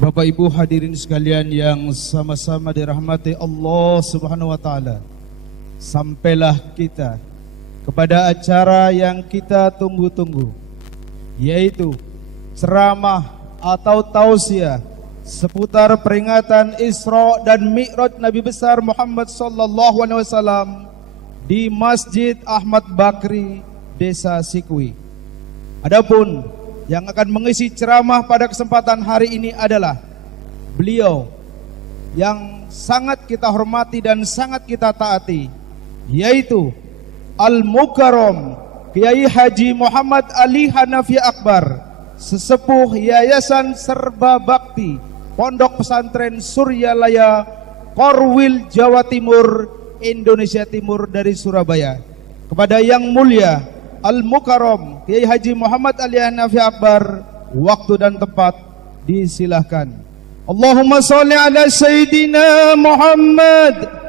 Bapak Ibu hadirin sekalian yang sama-sama dirahmati Allah Subhanahu wa taala. Sampailah kita kepada acara yang kita tunggu-tunggu, yaitu ceramah atau tausiah seputar peringatan Isra dan Mi'raj Nabi besar Muhammad sallallahu alaihi wasallam di Masjid Ahmad Bakri, Desa Sikui. Adapun yang akan mengisi ceramah pada kesempatan hari ini adalah beliau yang sangat kita hormati dan sangat kita taati, yaitu Al-Mukarram Kiai Haji Muhammad Ali Hanafi Akbar, sesepuh Yayasan Serba Bakti Pondok Pesantren Suryalaya, Korwil, Jawa Timur, Indonesia Timur dari Surabaya. Kepada yang mulia Al-Mukarram Kiai Haji Muhammad Ali Hanafi Akbar, waktu dan tempat disilahkan. Allahumma sholli ala Sayyidina Muhammad.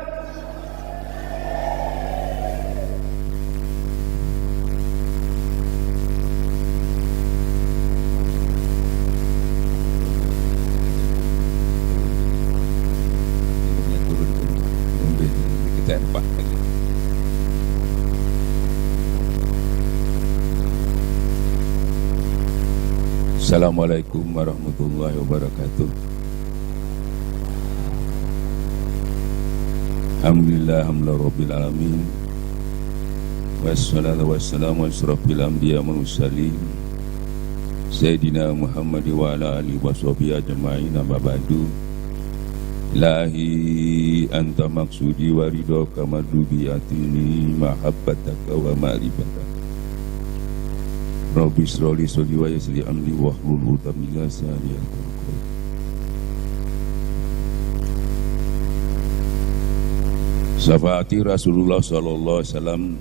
Assalamualaikum warahmatullahi wabarakatuh. Alhamdulillah rabbil alamin. Wassalatu wassalamu ala asyrafil anbiya wal mursalin Sayyidina Muhammad wa ala alihi washabihi ajma'in, amma ba'du. Ilahi anta maksudi wa ridhaka madlubi atini mahabbataka wa ma'rifataka. Rabbi shrali sadri wa yassir li amri wahlul 'uqdatam min lisani yafqahu qawli. Syafaati Rasulullah sallallahu alaihi wasallam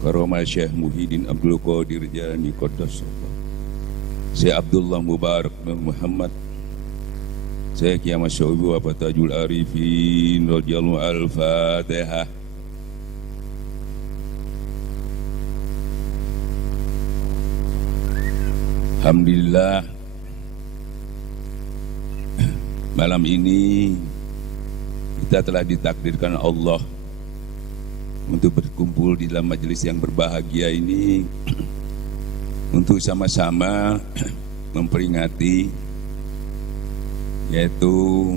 karomah Syekh Muhyiddin Abdul Qadir Jailani Qaddasallah, Syekh Abdullah Mubarak bin Muhammad, Syekh Kiamat Syu'bi wa Fatajul Arifin radhiyallahu al-Fatihah. Alhamdulillah, malam ini kita telah ditakdirkan Allah untuk berkumpul di dalam majelis yang berbahagia ini untuk sama-sama memperingati yaitu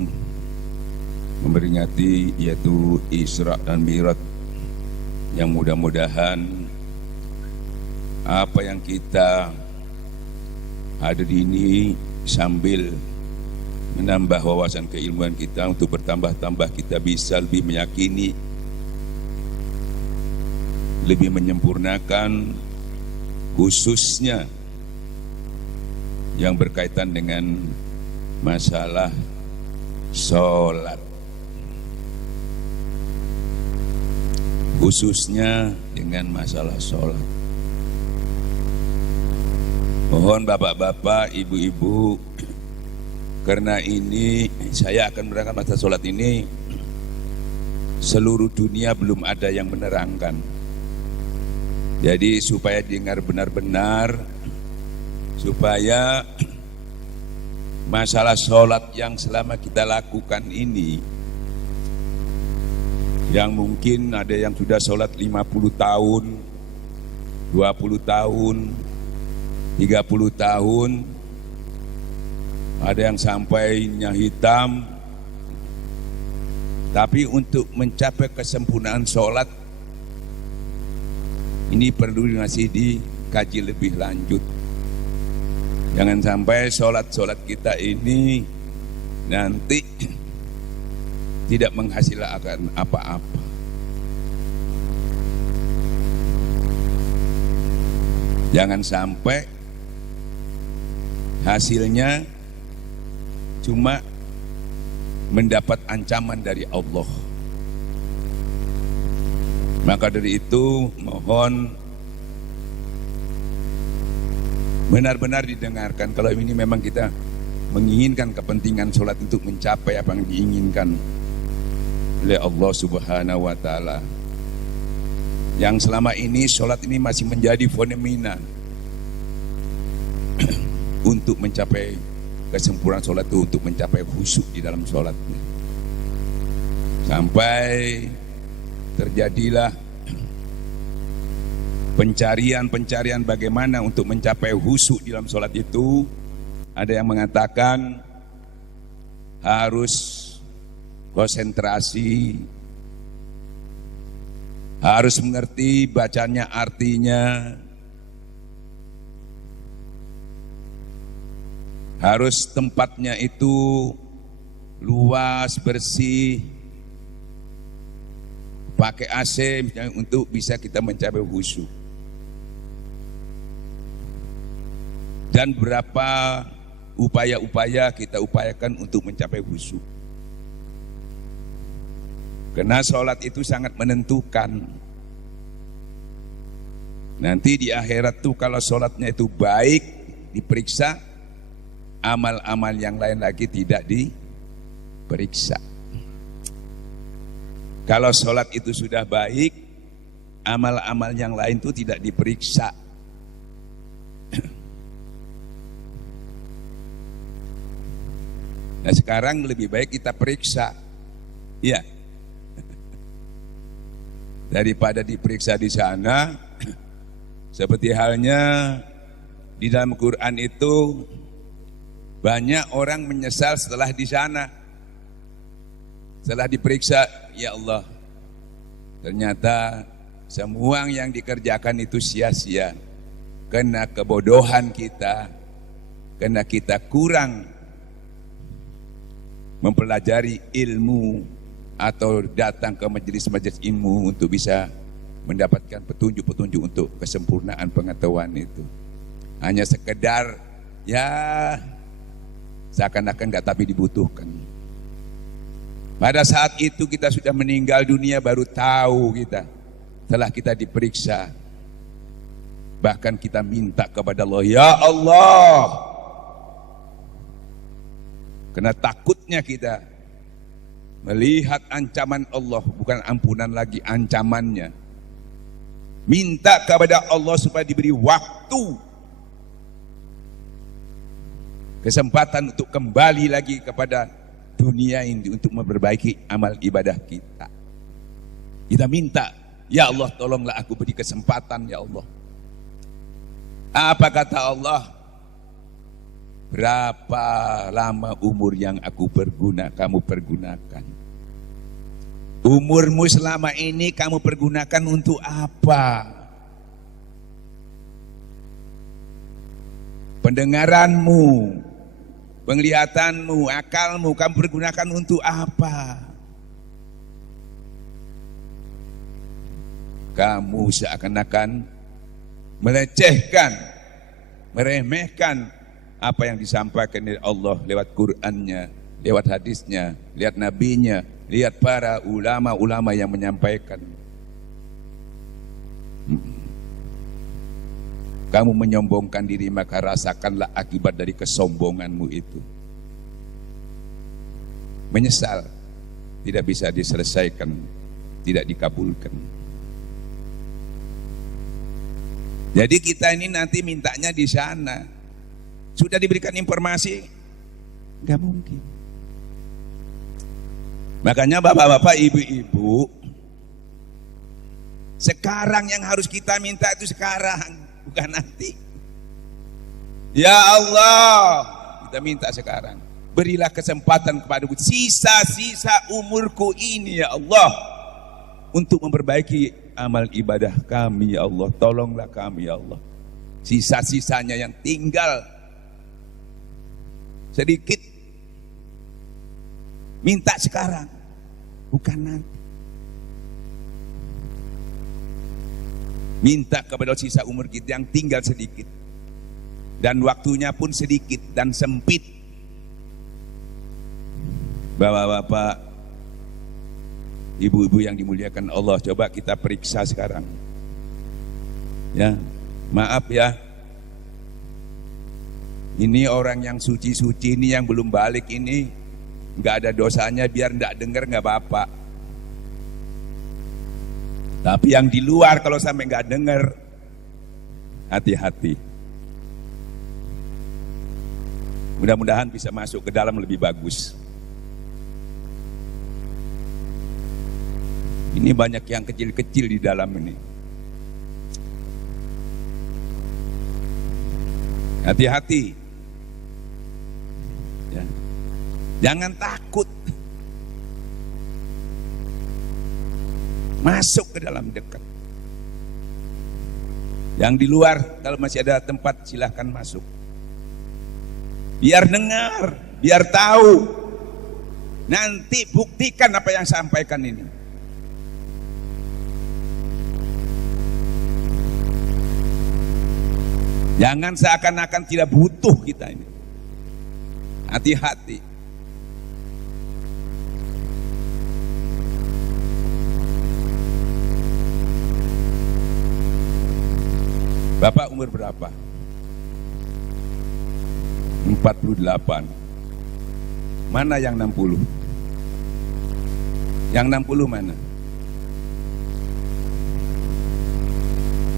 Isra dan Mi'raj, yang mudah-mudahan apa yang kita hadir ini sambil menambah wawasan keilmuan kita untuk bertambah-tambah, kita bisa lebih meyakini, lebih menyempurnakan, khususnya yang berkaitan dengan masalah sholat, khususnya dengan masalah sholat. Mohon bapak-bapak, ibu-ibu, karena ini saya akan menerangkan masalah sholat ini, seluruh dunia belum ada yang menerangkan. Jadi supaya dengar benar-benar, supaya masalah sholat yang selama kita lakukan ini, yang mungkin ada yang sudah sholat 50 tahun, 20 tahun, 30 tahun, ada yang sampainya hitam, tapi untuk mencapai kesempurnaan sholat ini perlu masih dikaji lebih lanjut. Jangan sampai sholat kita ini nanti tidak menghasilkan apa-apa. Jangan sampai hasilnya cuma mendapat ancaman dari Allah. Maka dari itu mohon benar-benar didengarkan. Kalau ini memang kita menginginkan kepentingan sholat untuk mencapai apa yang diinginkan oleh Allah Subhanahu wa Ta'ala, yang selama ini sholat ini masih menjadi fenomena untuk mencapai kesempurnaan sholat itu untuk mencapai khusyuk di dalam sholatnya. Sampai terjadilah pencarian bagaimana untuk mencapai khusyuk di dalam sholat itu. Ada yang mengatakan harus konsentrasi, harus mengerti bacanya artinya, harus tempatnya itu luas, bersih, pakai AC misalnya untuk bisa kita mencapai khusyuk. Dan berapa upaya-upaya kita upayakan untuk mencapai khusyuk. Karena sholat itu sangat menentukan. Nanti di akhirat tuh kalau sholatnya itu baik, diperiksa, amal-amal yang lain lagi tidak diperiksa. Kalau sholat itu sudah baik, amal-amal yang lain itu tidak diperiksa. Nah sekarang lebih baik kita periksa, ya, daripada diperiksa di sana. Seperti halnya di dalam Quran itu banyak orang menyesal setelah di sana, setelah diperiksa, ya Allah, ternyata semua yang dikerjakan itu sia-sia karena kebodohan kita, karena kita kurang mempelajari ilmu atau datang ke majelis-majelis ilmu untuk bisa mendapatkan petunjuk-petunjuk untuk kesempurnaan pengetahuan itu. Hanya sekedar ya seakan-akan nggak tapi dibutuhkan. Pada saat itu kita sudah meninggal dunia baru tahu kita, setelah kita diperiksa, bahkan kita minta kepada Allah, ya Allah, karena takutnya kita melihat ancaman Allah, bukan ampunan lagi, ancamannya. Minta kepada Allah supaya diberi waktu, kesempatan untuk kembali lagi kepada dunia ini untuk memperbaiki amal ibadah kita. Kita minta, ya Allah tolonglah aku, beri kesempatan ya Allah. Apa kata Allah? Berapa lama umur yang kamu pergunakan? Umurmu selama ini kamu pergunakan untuk apa? Pendengaranmu, penglihatanmu, akalmu kamu pergunakan untuk apa? Kamu seakan-akan melecehkan, meremehkan apa yang disampaikan oleh Allah lewat Qur'annya, lewat hadisnya, lihat nabinya, lihat para ulama-ulama yang menyampaikan. Kamu menyombongkan diri, maka rasakanlah akibat dari kesombonganmu itu. Menyesal, tidak bisa diselesaikan, tidak dikabulkan. Jadi kita ini nanti mintanya di sana. Sudah diberikan informasi, nggak mungkin. Makanya bapak-bapak, ibu-ibu, sekarang yang harus kita minta itu sekarang, bukan nanti. Ya Allah, kita minta sekarang. Berilah kesempatan kepadaku sisa-sisa umurku ini ya Allah, untuk memperbaiki amal ibadah kami ya Allah. Tolonglah kami ya Allah. Sisa-sisanya yang tinggal sedikit, minta sekarang, bukan nanti. Minta kepada sisa umur kita yang tinggal sedikit, dan waktunya pun sedikit dan sempit. Bapak-bapak, ibu-ibu yang dimuliakan Allah, coba kita periksa sekarang. Ya, maaf ya. Ini orang yang suci-suci ini yang belum balik ini nggak ada dosanya, biar nggak dengar nggak apa-apa. Tapi yang di luar kalau sampai nggak dengar, hati-hati. Mudah-mudahan bisa masuk ke dalam lebih bagus. Ini banyak yang kecil-kecil di dalam ini. Hati-hati. Ya. Jangan takut. Masuk ke dalam dekat. Yang di luar, kalau masih ada tempat, silahkan masuk. Biar dengar, biar tahu. Nanti buktikan apa yang saya sampaikan ini. Jangan seakan-akan tidak butuh kita ini. Hati-hati. Bapak umur berapa? 48. Mana yang 60? Yang 60 mana?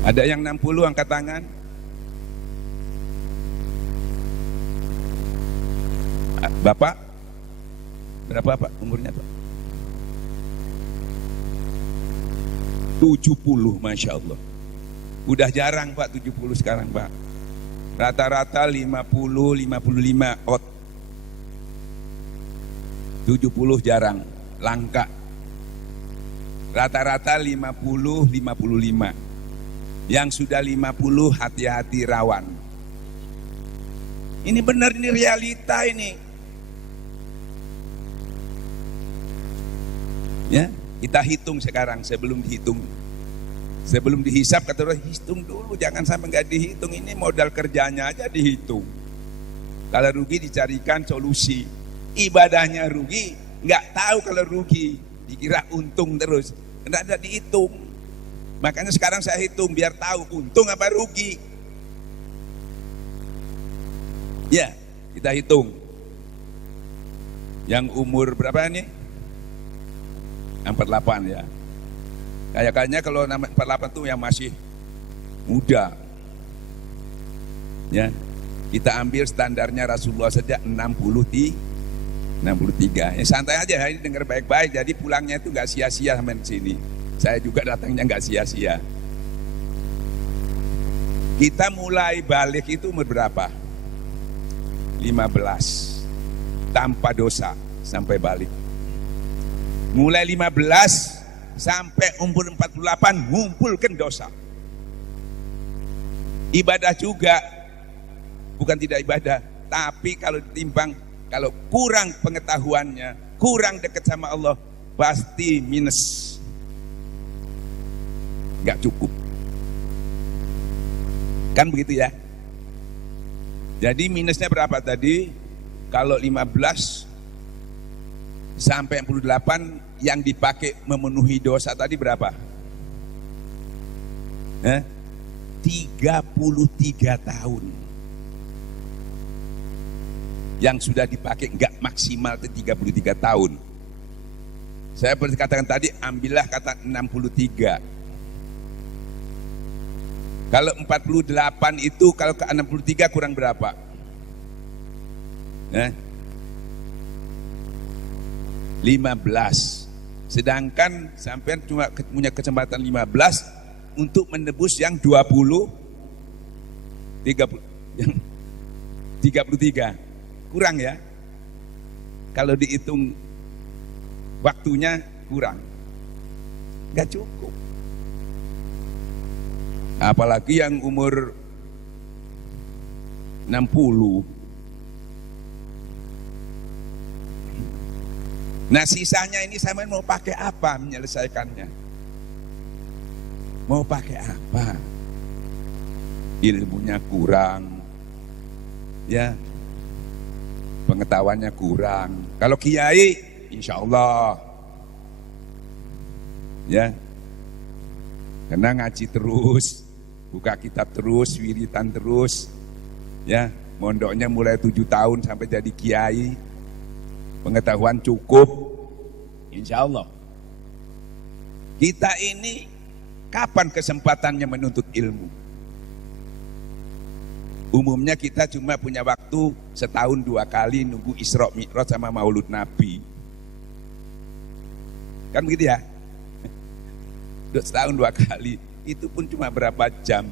Ada yang 60 angkat tangan? Bapak? Berapa Pak umurnya Pak? 70, Masya Allah. Udah jarang Pak 70 sekarang Pak. Rata-rata 50, 55 out. 70 jarang, langka. Rata-rata 50, 55. Yang sudah 50 hati-hati rawan. Ini benar, ini realita ini. Ya, kita hitung sekarang sebelum dihitung. Sebelum dihisap kata orang, hitung dulu, jangan sampai nggak dihitung. Ini modal kerjanya aja dihitung. Kalau rugi dicarikan solusi. Ibadahnya rugi, nggak tahu kalau rugi, dikira untung terus. Nggak ada dihitung. Makanya sekarang saya hitung biar tahu untung apa rugi. Ya, kita hitung. Yang umur berapa nih? 48 ya. Kayaknya kalau 48 tuh yang masih muda. Ya. Kita ambil standarnya Rasulullah saja 63. Ya santai aja, ini dengar baik-baik. Jadi pulangnya itu enggak sia-sia sampai sini. Saya juga datangnya enggak sia-sia. Kita mulai balik itu umur berapa? 15. Tanpa dosa sampai balik. Mulai 15 sampai umur 48 ngumpulkan dosa. Ibadah juga, bukan tidak ibadah, tapi kalau ditimbang, kalau kurang pengetahuannya, kurang dekat sama Allah, pasti minus. Gak cukup. Kan begitu ya? Jadi minusnya berapa tadi? Kalau 15 sampai 48 yang dipakai memenuhi dosa tadi berapa? 33 tahun. Yang sudah dipakai enggak maksimal itu 33 tahun. Saya berkatakan tadi, ambillah kata 63. Kalau 48 itu, kalau ke 63 kurang berapa? 15. Sedangkan sampean cuma punya kesempatan 15 untuk menebus yang 20, 30, yang 33. Kurang ya? Kalau dihitung waktunya kurang. Gak cukup. Apalagi yang umur 60. Nah sisanya ini saya mau pakai apa menyelesaikannya? Mau pakai apa? Ilmunya kurang, ya, pengetahuannya kurang. Kalau kiai, insya Allah, ya, karena ngaji terus, buka kitab terus, wiritan terus, ya, mondoknya mulai 7 tahun sampai jadi kiai. Pengetahuan cukup, insya Allah. Kita ini kapan kesempatannya menuntut ilmu? Umumnya kita cuma punya waktu waktu setahun 2 kali nunggu Isra Mi'raj sama Maulud Nabi. Kan begitu ya? Setahun 2 kali, itu pun cuma berapa jam.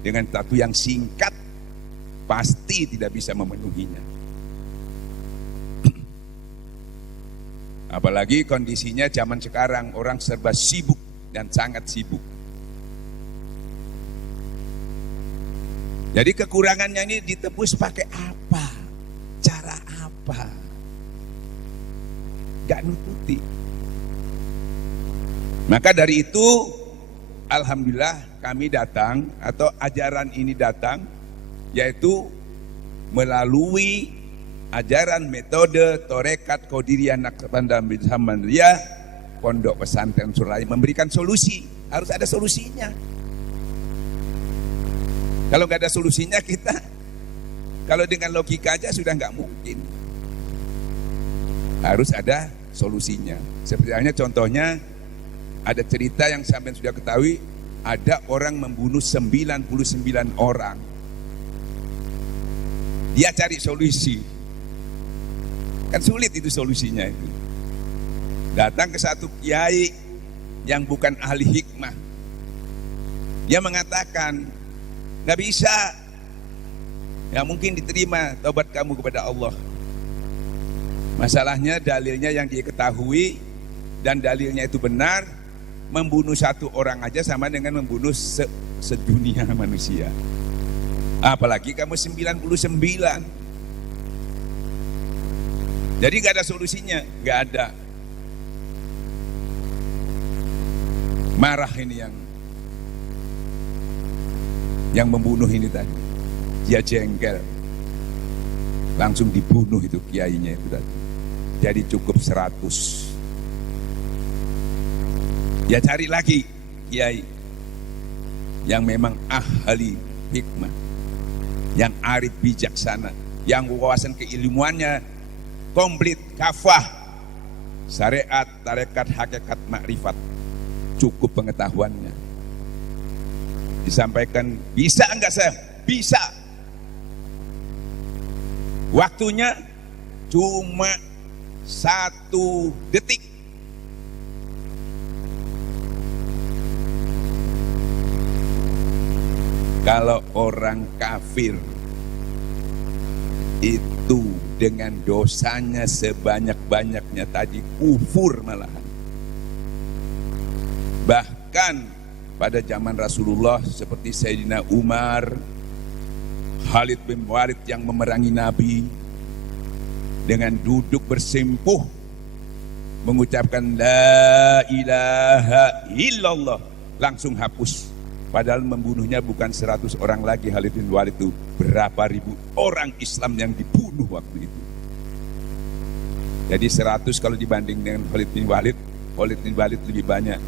Dengan waktu yang singkat, pasti tidak bisa memenuhinya. Apalagi kondisinya zaman sekarang, orang serba sibuk dan sangat sibuk. Jadi kekurangannya ini ditebus pakai apa? Cara apa? Gak nututi. Maka dari itu, alhamdulillah kami datang, atau ajaran ini datang, yaitu melalui ajaran metode Torekat Qadiriyah Naqsabandiyah Hamdiyah, Pondok Pesantren Suralaya memberikan solusi. Harus ada solusinya. Kalau nggak ada solusinya, kita kalau dengan logika aja sudah nggak mungkin. Harus ada solusinya. Seperti halnya contohnya, ada cerita yang sampai sudah ketahui, ada orang membunuh 99 orang. Dia cari solusi. Kan sulit itu solusinya itu. Datang ke satu kiai yang bukan ahli hikmah. Dia mengatakan, nggak bisa. Ya mungkin diterima taubat kamu kepada Allah. Masalahnya dalilnya yang dia ketahui dan dalilnya itu benar, membunuh 1 orang aja sama dengan membunuh sedunia manusia. Apalagi kamu 99. Jadi gak ada solusinya, gak ada. Marah ini yang membunuh ini tadi. Dia jengkel. Langsung dibunuh itu kiainya itu tadi. Jadi cukup 100. Dia cari lagi kiai yang memang ahli hikmah, yang arif bijaksana, yang wawasan keilmuannya komplit, kafah, syariat, tarekat, hakikat, makrifat, cukup pengetahuannya. Disampaikan, bisa enggak saya? Bisa. Waktunya cuma 1 detik. Kalau orang kafir itu dengan dosanya sebanyak-banyaknya tadi, kufur malahan. Bahkan pada zaman Rasulullah seperti Sayyidina Umar, Khalid bin Walid yang memerangi Nabi, dengan duduk bersimpuh mengucapkan la ilaha illallah, langsung hapus. Padahal membunuhnya bukan 100 orang lagi Khalid bin Walid itu, berapa ribu orang Islam yang dibunuh waktu itu. Jadi 100 kalau dibanding dengan Khalid bin Walid lebih banyak.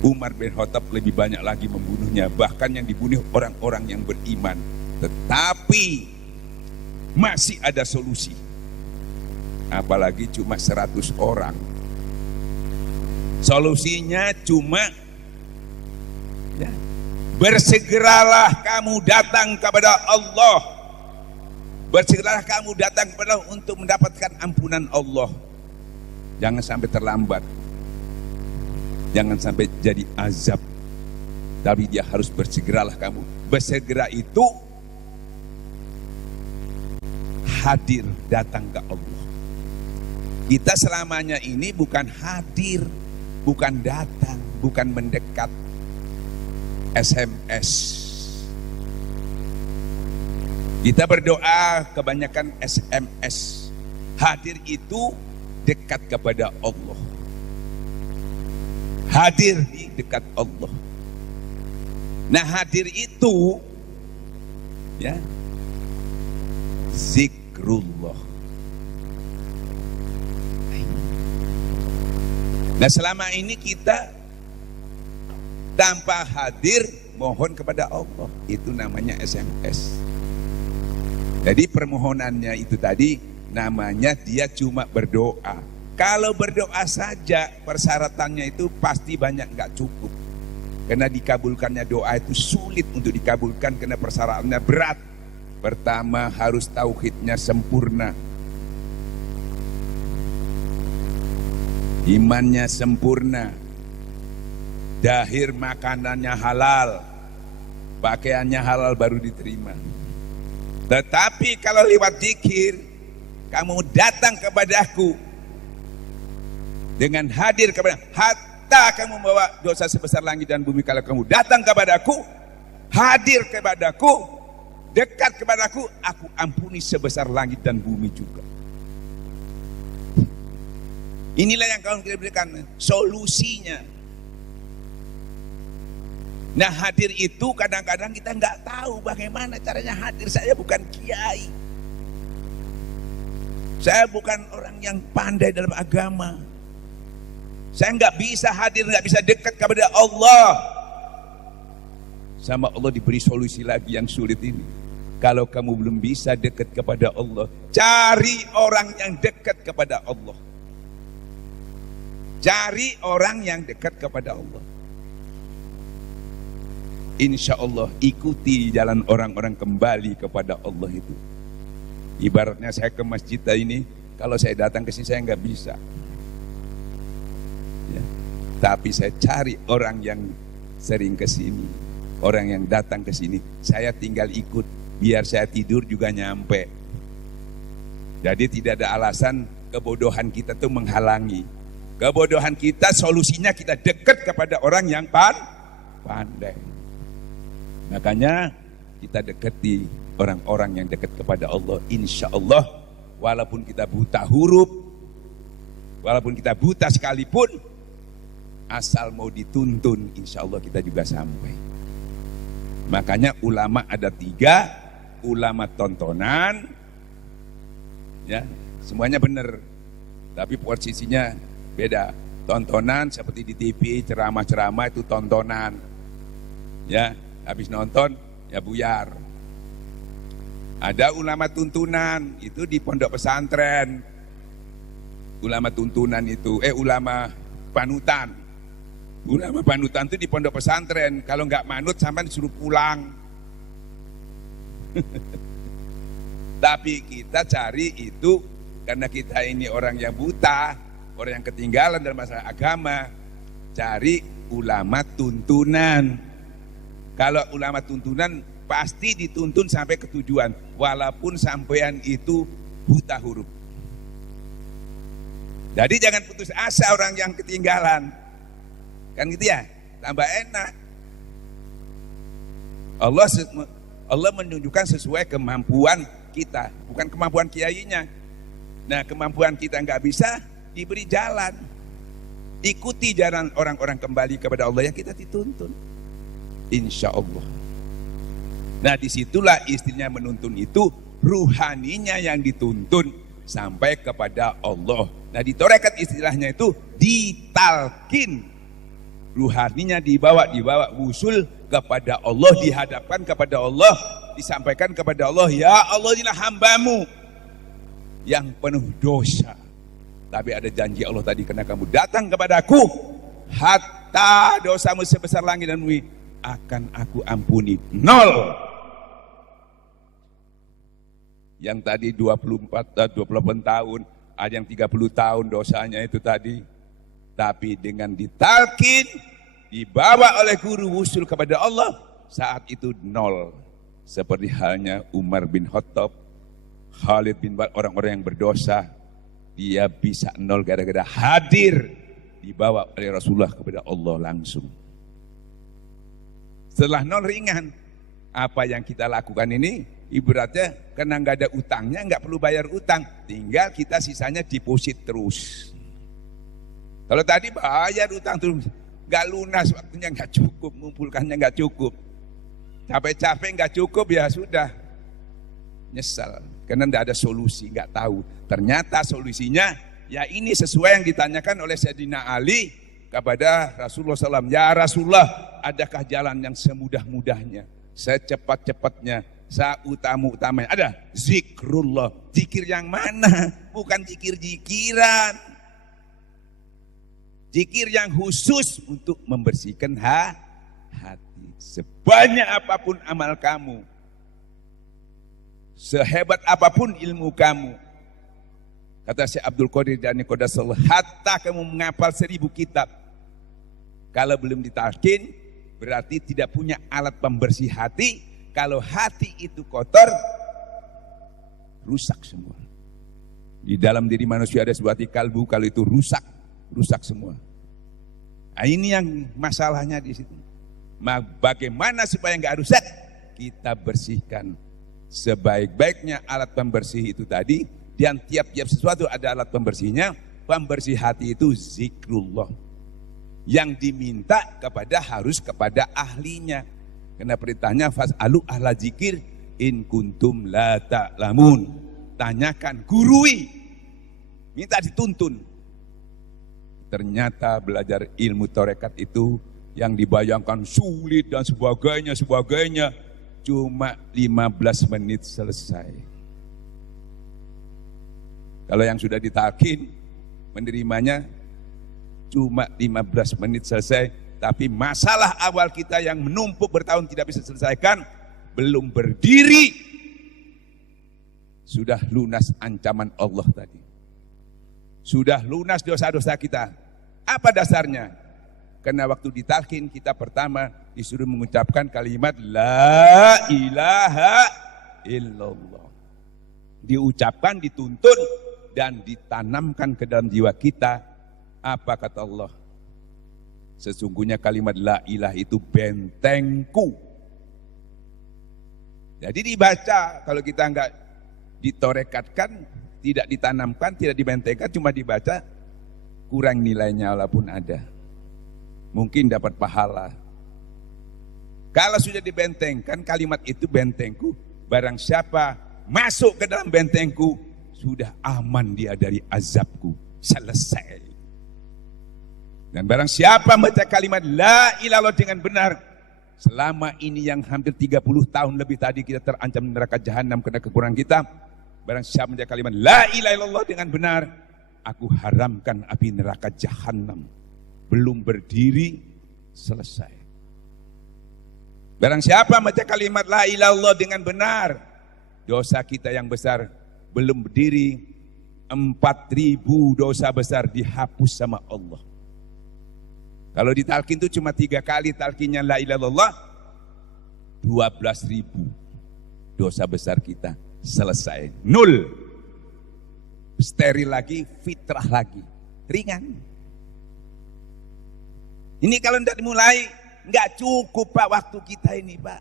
Umar bin Khattab lebih banyak lagi membunuhnya. Bahkan yang dibunuh orang-orang yang beriman. Tetapi masih ada solusi. Apalagi cuma 100 orang. Solusinya cuma ya, bersegeralah kamu datang kepada Allah. Bersegeralah kamu datang kepada Allah untuk mendapatkan ampunan Allah. Jangan sampai terlambat. Jangan sampai jadi azab. Tapi dia harus bersegeralah kamu. Bersegera itu hadir datang ke Allah. Kita selamanya ini bukan hadir, bukan datang, bukan mendekat. SMS. Kita berdoa kebanyakan SMS. Hadir itu dekat kepada Allah. Hadir di dekat Allah. Nah, hadir itu ya zikrullah. Nah, selama ini kita tanpa hadir mohon kepada Allah, itu namanya SMS. Jadi permohonannya itu tadi namanya dia cuma berdoa. Kalau berdoa saja persyaratannya itu pasti banyak, nggak cukup. Karena dikabulkannya doa itu sulit untuk dikabulkan karena persyaratannya berat. Pertama, harus tauhidnya sempurna, imannya sempurna, dahir makanannya halal, pakaiannya halal baru diterima. Tetapi kalau lewat zikir, kamu datang kepadaku dengan hadir kepada, hatta kamu membawa dosa sebesar langit dan bumi. Kalau kamu datang kepadaku, hadir kepadaku, dekat kepadaku, aku ampuni sebesar langit dan bumi juga. Inilah yang kamu berikan solusinya. Nah, hadir itu kadang-kadang kita nggak tahu bagaimana caranya hadir. Saya bukan kiai, saya bukan orang yang pandai dalam agama. Saya nggak bisa hadir, nggak bisa dekat kepada Allah. Sama Allah diberi solusi lagi yang sulit ini. Kalau kamu belum bisa dekat kepada Allah, cari orang yang dekat kepada Allah. Cari orang yang dekat kepada Allah. Insya Allah ikuti jalan orang-orang kembali kepada Allah itu. Ibaratnya saya ke masjid ini, kalau saya datang ke sini saya nggak bisa. Ya. Tapi saya cari orang yang sering ke sini, orang yang datang ke sini. Saya tinggal ikut, biar saya tidur juga nyampe. Jadi tidak ada alasan kebodohan kita tuh menghalangi. Kebodohan kita solusinya kita dekat kepada orang yang pandai. Makanya kita dekati orang-orang yang dekat kepada Allah. Insya Allah walaupun kita buta huruf, walaupun kita buta sekalipun, asal mau dituntun, insya Allah kita juga sampai. Makanya ulama ada 3, ulama tontonan, ya semuanya benar, tapi posisinya beda. Tontonan seperti di TV, ceramah-ceramah itu tontonan, ya habis nonton ya buyar. Ada ulama tuntunan, itu di pondok pesantren. Ulama tuntunan itu, ulama panutan. Ulama panutan itu di pondok pesantren. Kalau nggak manut sampai disuruh pulang. Tapi kita cari itu karena kita ini orang yang buta, orang yang ketinggalan dalam masalah agama. Cari ulama tuntunan. Kalau ulama tuntunan pasti dituntun sampai ke tujuan, walaupun sampean itu buta huruf. Jadi jangan putus asa orang yang ketinggalan, kan gitu ya, tambah enak. Allah menunjukkan sesuai kemampuan kita, bukan kemampuan kiainya. Nah, kemampuan kita nggak bisa, diberi jalan. Ikuti jalan orang-orang kembali kepada Allah yang kita dituntun. Insya Allah. Nah, disitulah istrinya menuntun itu, ruhaninya yang dituntun sampai kepada Allah. Nah, di tarekat istilahnya itu ditalkin, ruhaninya dibawa usul kepada Allah, dihadapkan kepada Allah, disampaikan kepada Allah, ya Allah inilah hambamu yang penuh dosa, tapi ada janji Allah tadi, karena kamu datang kepadaku, hatta dosamu sebesar langit dan bumi akan aku ampuni. 0. Yang tadi 28 tahun, ada yang 30 tahun dosanya itu tadi, tapi dengan ditalkin, dibawa oleh guru usul kepada Allah, saat itu 0. Seperti halnya Umar bin Khattab, Khalid bin Walid, orang-orang yang berdosa, dia bisa 0 gara-gara hadir, dibawa oleh Rasulullah kepada Allah langsung. Setelah 0 ringan. Apa yang kita lakukan ini ibaratnya karena nggak ada utangnya, nggak perlu bayar utang, tinggal kita sisanya deposit terus. Kalau tadi bayar utang terus, nggak lunas, waktunya nggak cukup, mengumpulkannya nggak cukup, capek-capek nggak cukup, ya sudah nyesal karena nggak ada solusi, nggak tahu. Ternyata solusinya ya ini sesuai yang ditanyakan oleh Sayyidina Ali kepada Rasulullah SAW. Ya Rasulullah, adakah jalan yang semudah-mudahnya, secepat-cepatnya, seutama-utamanya? Ada zikrullah. Zikir yang mana? Bukan zikir-zikiran. Zikir yang khusus untuk membersihkan hati. Sebanyak apapun amal kamu, sehebat apapun ilmu kamu, kata Syekh Abdul Qadir Jani Qaddasallahu, hatta kamu menghafal 1000 kitab, kalau belum ditalkin berarti tidak punya alat pembersih hati. Kalau hati itu kotor, rusak semua. Di dalam diri manusia ada sebuah hati kalbu, kalau itu rusak semua. Nah, ini yang masalahnya di situ. Bagaimana supaya nggak rusak? Kita bersihkan sebaik-baiknya alat pembersih itu tadi. Dan tiap-tiap sesuatu ada alat pembersihnya. Pembersih hati itu zikrullah. Yang diminta harus kepada ahlinya. Karena perintahnya fas'alu ahla zikir in kuntum la ta'lamun. Tanyakan, gurui, minta dituntun. Ternyata belajar ilmu tarekat itu yang dibayangkan sulit dan sebagainya cuma 15 menit selesai. Kalau yang sudah ditalkin menerimanya cuma 15 menit selesai, tapi masalah awal kita yang menumpuk bertahun tidak bisa selesaikan, belum berdiri sudah lunas ancaman Allah tadi. Sudah lunas dosa-dosa kita. Apa dasarnya? Karena waktu ditalkin kita pertama disuruh mengucapkan kalimat La ilaha illallah. Diucapkan, dituntun, dan ditanamkan ke dalam jiwa kita. Apa kata Allah? Sesungguhnya kalimat la ilah itu bentengku. Jadi dibaca, kalau kita enggak ditorekatkan, tidak ditanamkan, tidak dibentengkan, cuma dibaca, kurang nilainya walaupun ada. Mungkin dapat pahala. Kalau sudah dibentengkan, kalimat itu bentengku, barang siapa masuk ke dalam bentengku, sudah aman dia dari azabku. Selesai. Dan barang siapa membaca kalimat la ilallah dengan benar, selama ini yang hampir 30 tahun lebih tadi kita terancam neraka jahanam karena kekurangan kita, barang siapa membaca kalimat la ilaha illallah dengan benar, aku haramkan api neraka jahanam. Belum berdiri, selesai. Barang siapa membaca kalimat la ilaha illallah dengan benar, dosa kita yang besar belum berdiri, 4.000 dosa besar dihapus sama Allah. Kalau ditalkin itu cuma 3 kali talkinnya la ilaha illallah, 12.000 dosa besar kita selesai, nol, steril lagi, fitrah lagi, ringan. Ini kalau tidak dimulai nggak cukup Pak waktu kita ini Pak.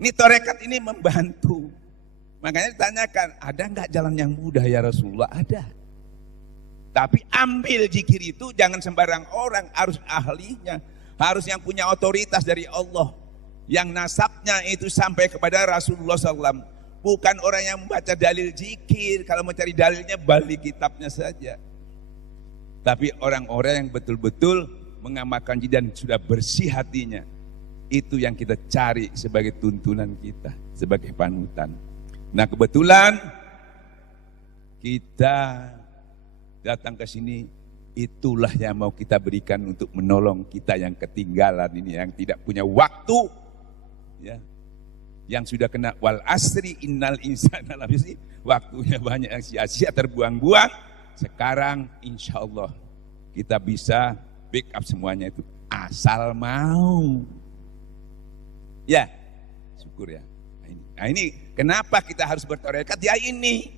Ini tarekat ini membantu. Makanya ditanyakan, ada nggak jalan yang mudah ya Rasulullah? Ada. Tapi ambil zikir itu jangan sembarang orang, harus ahlinya, harus yang punya otoritas dari Allah, yang nasabnya itu sampai kepada Rasulullah SAW. Bukan orang yang membaca dalil zikir, kalau mau cari dalilnya balik kitabnya saja. Tapi orang-orang yang betul-betul mengamalkan dan sudah bersih hatinya, itu yang kita cari sebagai tuntunan kita, sebagai panutan. Nah kebetulan kita datang ke sini, itulah yang mau kita berikan untuk menolong kita yang ketinggalan ini, yang tidak punya waktu, ya, yang sudah kena wal asri innal insana lafi khusr, waktunya banyak yang sia-sia terbuang-buang. Sekarang insya Allah kita bisa backup semuanya itu, asal mau. Ya, syukur ya. Nah ini kenapa kita harus bertarekat ya ini.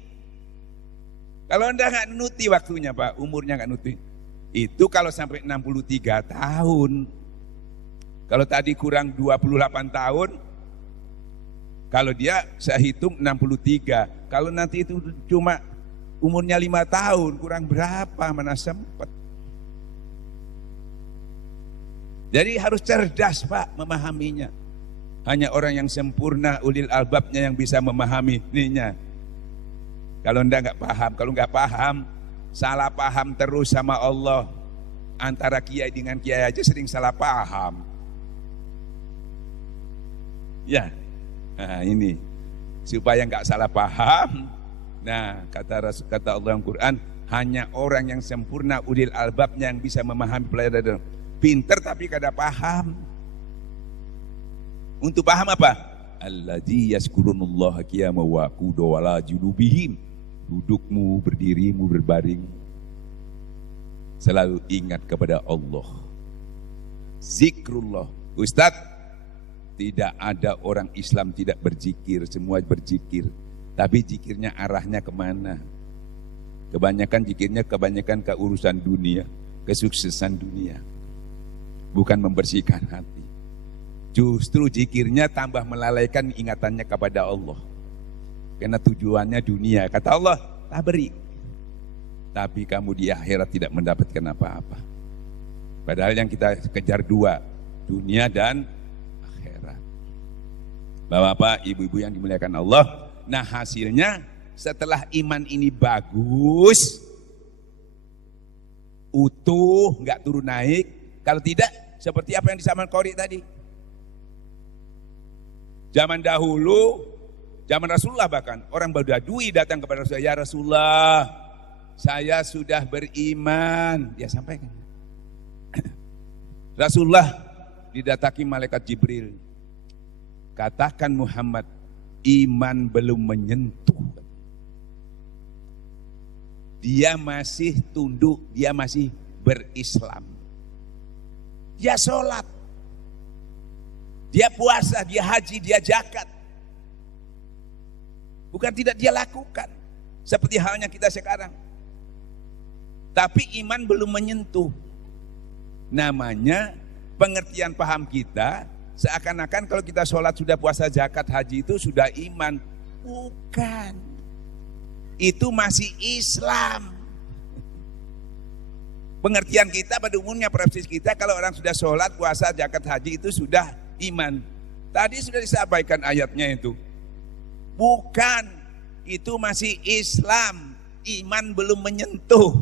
Kalau anda nggak nuti waktunya Pak, umurnya nggak nuti, itu kalau sampai 63 tahun, kalau tadi kurang 28 tahun, kalau dia saya hitung 63, kalau nanti itu cuma umurnya 5 tahun, kurang berapa, mana sempat. Jadi harus cerdas Pak memahaminya. Hanya orang yang sempurna, ulil albabnya yang bisa memahaminya. Kalau nggak paham, kalau nggak paham, salah paham terus sama Allah. Antara kiai dengan kiai aja sering salah paham. Ya, nah ini supaya nggak salah paham. Nah kata Allah yang Quran, hanya orang yang sempurna ulil albabnya yang bisa memahami pelajaran. Pinter tapi kada paham. Untuk paham apa? alladzi yazkurunallaha qiyaman wa qu'udan wa ala junubihim. Dudukmu, berdirimu, berbaring, selalu ingat kepada Allah. Zikrullah. Ustaz, tidak ada orang Islam tidak berzikir, semua berzikir. Tapi zikirnya arahnya kemana? Kebanyakan zikirnya ke urusan dunia, kesuksesan dunia. Bukan membersihkan hati. Justru zikirnya tambah melalaikan ingatannya kepada Allah. Karena tujuannya dunia. Kata Allah, tak beri. Tapi kamu di akhirat tidak mendapatkan apa-apa. Padahal yang kita kejar dua, dunia dan akhirat. Bapak-bapak, ibu-ibu yang dimuliakan Allah. Nah hasilnya setelah iman ini bagus, utuh, nggak turun naik. Kalau tidak, seperti apa yang disampaikan Qori tadi. Zaman dahulu, zaman Rasulullah bahkan, orang Badui datang kepada Rasulullah, ya Rasulullah, saya sudah beriman. Dia sampaikan. Rasulullah didatangi malaikat Jibril. Katakan Muhammad, iman belum menyentuh. Dia masih tunduk, dia masih berislam. Dia sholat, dia puasa, dia haji, dia zakat. Bukan tidak dia lakukan, seperti halnya kita sekarang. Tapi iman belum menyentuh. Namanya pengertian paham kita, seakan-akan kalau kita sholat, sudah puasa, zakat, haji itu sudah iman. Bukan. Itu masih Islam. Pengertian kita pada umumnya, persepsi kita, kalau orang sudah sholat, puasa, zakat, haji itu sudah iman. Tadi sudah disampaikan ayatnya itu. Bukan, itu masih Islam. Iman belum menyentuh.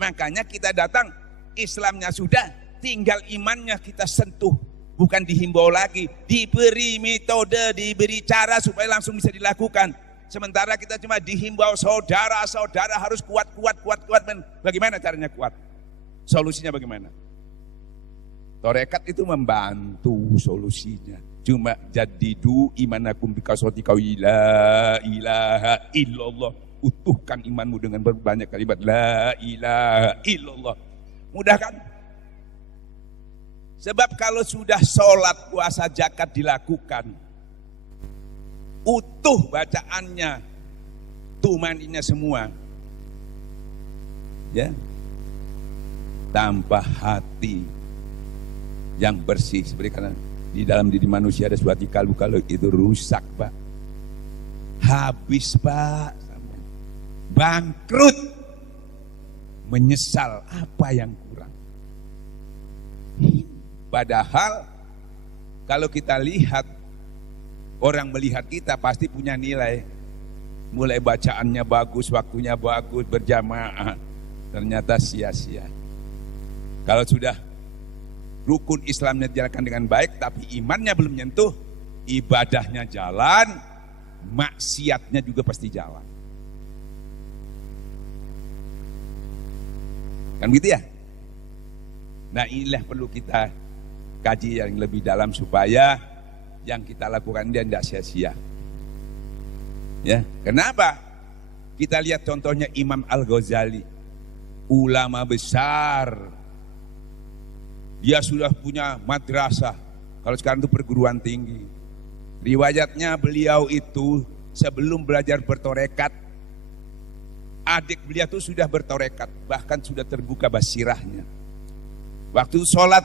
Makanya kita datang, Islamnya sudah, tinggal imannya kita sentuh. Bukan dihimbau lagi, diberi metode, diberi cara supaya langsung bisa dilakukan. Sementara kita cuma dihimbau, saudara-saudara harus kuat. Bagaimana caranya kuat? Solusinya bagaimana? Torekat itu membantu solusinya. Cuma jadidu imanakum bikasrati qauli la ilaha illallah. Utuhkan imanmu dengan berbanyak kalimat la ilaha illallah. Mudah kan? Sebab kalau sudah sholat, puasa, zakat dilakukan, utuh bacaannya, tumaninnya semua, ya, tanpa hati yang bersih. Seperti karena di dalam diri manusia ada sebuah kalbu, kalau itu rusak Pak, habis Pak, bangkrut, menyesal apa yang kurang. Padahal kalau kita lihat, orang melihat kita pasti punya nilai. Mulai bacaannya bagus, waktunya bagus, berjamaah, ternyata sia-sia. Kalau sudah rukun Islamnya dijalankan dengan baik, tapi imannya belum nyentuh, ibadahnya jalan, maksiatnya juga pasti jalan. Kan gitu ya? Nah inilah perlu kita kaji yang lebih dalam supaya yang kita lakukan dia tidak sia-sia. Ya, kenapa? Kita lihat contohnya Imam Al-Ghazali, ulama besar. Dia sudah punya madrasah, kalau sekarang itu perguruan tinggi. Riwayatnya beliau itu sebelum belajar bertorekat, adik beliau itu sudah bertorekat, bahkan sudah terbuka basirahnya. Waktu sholat,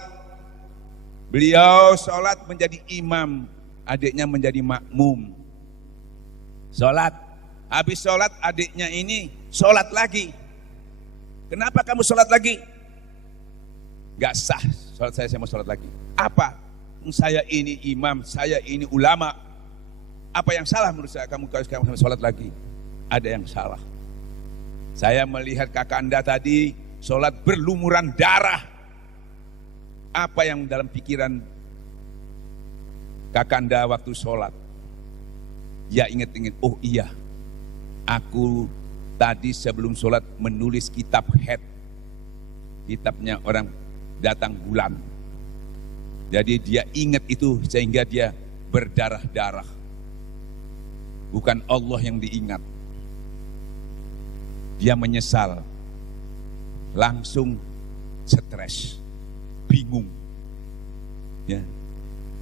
beliau sholat menjadi imam, adiknya menjadi makmum. Sholat, habis sholat adiknya ini sholat lagi. Kenapa kamu sholat lagi? Gak sah sholat saya mau sholat lagi. Apa? Saya ini imam, saya ini ulama. Apa yang salah menurut saya kamu sholat lagi? Ada yang salah. Saya melihat kakak Anda tadi sholat berlumuran darah. Apa yang dalam pikiran kakak Anda waktu sholat? Ya ingat-ingat, oh iya, aku tadi sebelum sholat menulis kitab head. Kitabnya orang datang bulan. Jadi dia ingat itu sehingga dia berdarah-darah. bukan Allah yang diingat. Dia menyesal, langsung stres, bingung. Ya.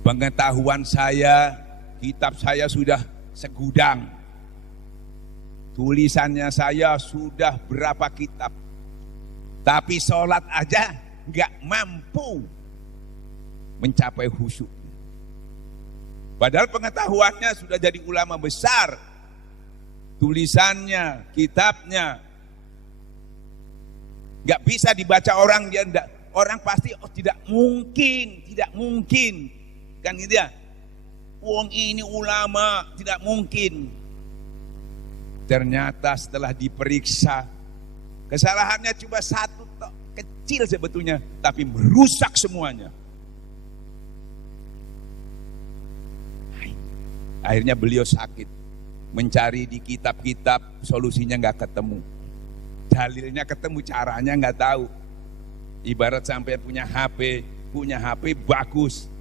Pengetahuan saya, kitab saya sudah segudang. Tulisannya saya sudah berapa kitab. Tapi sholat aja nggak mampu mencapai khusyuk. Padahal pengetahuannya sudah jadi ulama besar. Tulisannya, kitabnya nggak bisa dibaca orang, dia enggak, orang pasti tidak mungkin kan gitu ya. Wong ini ulama, tidak mungkin. Ternyata setelah diperiksa, kesalahannya cuma satu kecil sebetulnya, tapi merusak semuanya. Akhirnya beliau sakit, mencari di kitab-kitab, solusinya nggak ketemu. Dalilnya ketemu, caranya nggak tahu. Ibarat sampai punya HP bagus,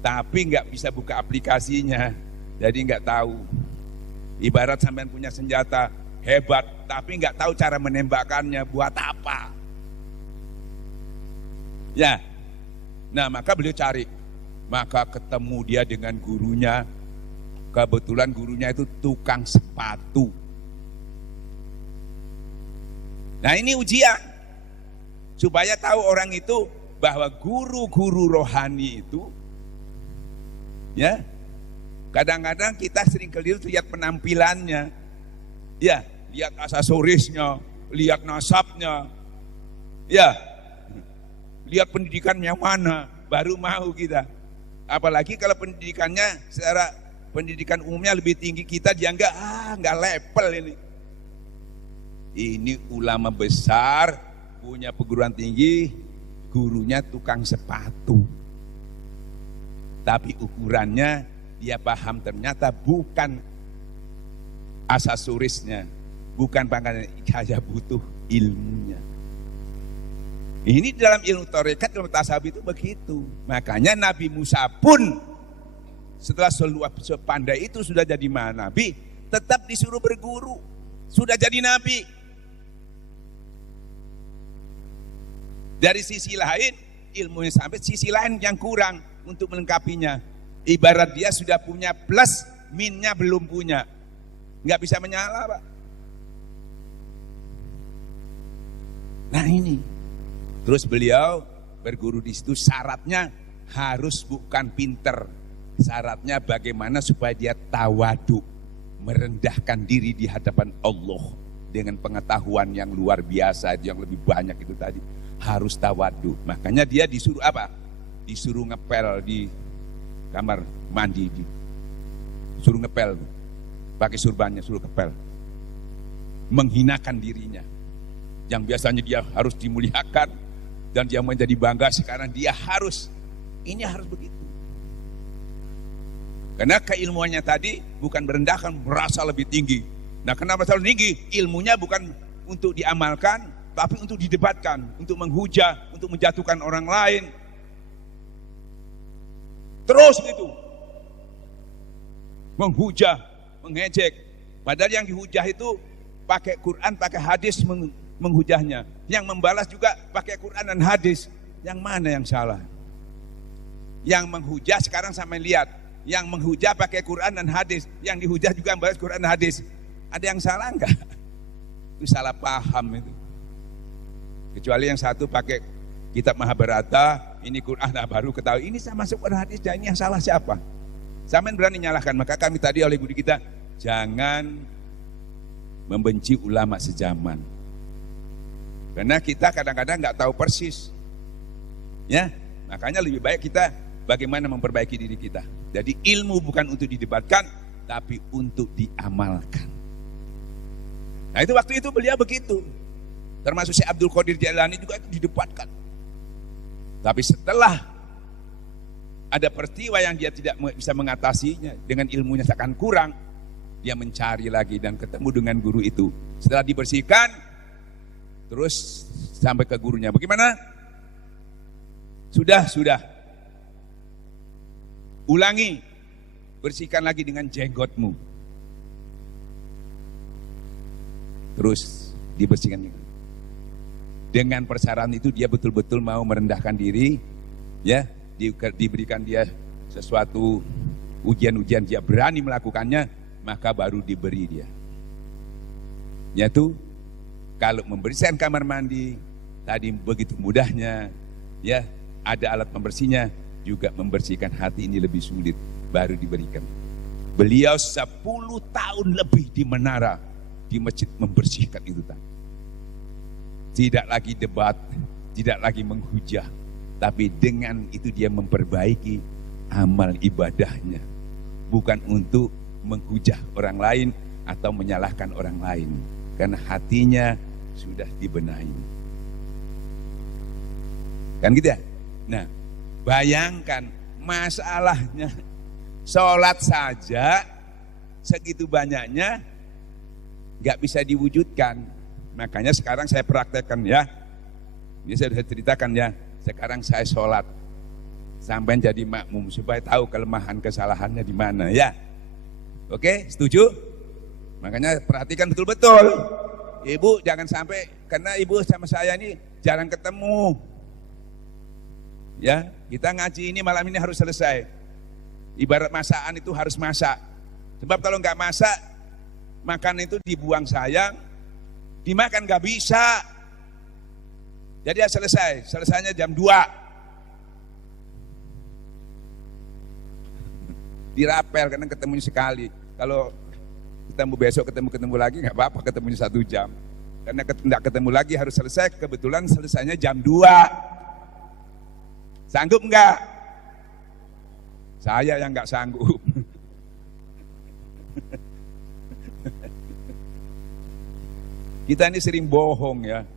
tapi nggak bisa buka aplikasinya, jadi nggak tahu. Ibarat sampai punya senjata hebat, tapi nggak tahu cara menembakkannya, buat apa? Ya, nah maka beliau cari, maka ketemu dia dengan gurunya. Kebetulan gurunya itu tukang sepatu. Nah ini ujian, supaya tahu orang itu bahwa guru-guru rohani itu, ya, kadang-kadang kita sering keliru lihat penampilannya, ya, lihat aksesorisnya, lihat nasabnya, ya, lihat pendidikannya mana, baru mau kita. Apalagi kalau pendidikannya secara pendidikan umumnya lebih tinggi kita, dia nggak level ini. Ini ulama besar, punya perguruan tinggi, gurunya tukang sepatu. Tapi ukurannya dia paham ternyata bukan aksesorisnya, bukan pakaian, saja butuh ilmunya. Ini dalam ilmu tarekat, ilmu tasawuf itu begitu. Makanya Nabi Musa pun setelah sepandai itu sudah jadi nabi, tetap disuruh berguru, sudah jadi nabi. Dari sisi lain, ilmunya sampai sisi lain yang kurang untuk melengkapinya. Ibarat dia sudah punya plus, minnya belum punya, nggak bisa menyala, Pak. Nah ini, terus beliau berguru di situ, syaratnya harus bukan pinter. Syaratnya bagaimana supaya dia tawadu, merendahkan diri di hadapan Allah dengan pengetahuan yang luar biasa, yang lebih banyak itu tadi. Harus tawadu. Makanya dia disuruh apa? Disuruh ngepel di kamar mandi, suruh ngepel, pakai surbannya suruh ngepel, menghinakan dirinya. Yang biasanya dia harus dimuliakan dan dia menjadi bangga, sekarang dia harus, ini harus begitu. Karena keilmuannya tadi bukan merendahkan, merasa lebih tinggi. Nah kenapa selalu tinggi? Ilmunya bukan untuk diamalkan, tapi untuk didebatkan, untuk menghujah, untuk menjatuhkan orang lain. Terus gitu, menghujah, mengejek. Padahal yang dihujah itu pakai Quran, pakai hadis menghujahnya. Yang membalas juga pakai Quran dan hadis. Yang mana yang salah? Yang menghujah sekarang sampai lihat, yang menghujah pakai Quran dan hadis, yang dihujah juga membalas Quran dan hadis. Ada yang salah enggak? Itu salah paham itu. Kecuali yang satu pakai kitab Mahabharata, ini Quran, nah baru ketahui ini sama masuk Quran hadis, dan ini yang salah siapa? Sampean berani nyalahkan. Maka kami tadi oleh guru kita, jangan membenci ulama sejaman. Karena kita kadang-kadang nggak tahu persis. Ya, makanya lebih baik kita bagaimana memperbaiki diri kita. Jadi ilmu bukan untuk didebatkan, tapi untuk diamalkan. Nah itu waktu itu beliau begitu. Termasuk Syekh Abdul Qadir Jailani juga itu didebatkan. Tapi setelah ada peristiwa yang dia tidak bisa mengatasinya, dengan ilmunya seakan kurang, dia mencari lagi dan ketemu dengan guru itu. Setelah dibersihkan, terus sampai ke gurunya. Bagaimana? Sudah. Ulangi, bersihkan lagi dengan jenggotmu. terus dibersihkan. Dengan persyarat itu dia betul-betul mau merendahkan diri, ya, diberikan dia sesuatu ujian-ujian, dia berani melakukannya, maka baru diberi dia. Yaitu kalau membersihkan kamar mandi tadi begitu mudahnya, ya, ada alat pembersihnya, juga membersihkan hati ini lebih sulit, baru diberikan. Beliau 10 tahun lebih di menara, di masjid membersihkan itu tadi. Tidak lagi debat, tidak lagi menghujah, tapi dengan itu dia memperbaiki amal ibadahnya. Bukan untuk menghujah orang lain atau menyalahkan orang lain, karena hatinya sudah dibenahi. Kan gitu ya? Nah, bayangkan masalahnya, sholat saja segitu banyaknya gak bisa diwujudkan. Makanya sekarang saya praktekkan ya. Ini saya sudah ceritakan ya. Sekarang saya sholat sampai jadi makmum supaya tahu kelemahan kesalahannya di mana ya. Oke, setuju? Makanya perhatikan betul-betul. Ibu jangan sampai, karena ibu sama saya ini jarang ketemu. Ya, kita ngaji ini malam ini harus selesai. Ibarat masakan itu harus masak. Sebab kalau nggak masak, makan itu dibuang sayang. Dimakan gak bisa. Jadi ya selesainya jam 2. Dirapel karena ketemunya sekali. Kalau ketemu besok ketemu lagi gak apa-apa, ketemunya 1 jam. Karena tidak ketemu lagi harus selesai, kebetulan selesainya jam 2. Sanggup enggak? Saya yang enggak sanggup. Kita ini sering bohong ya.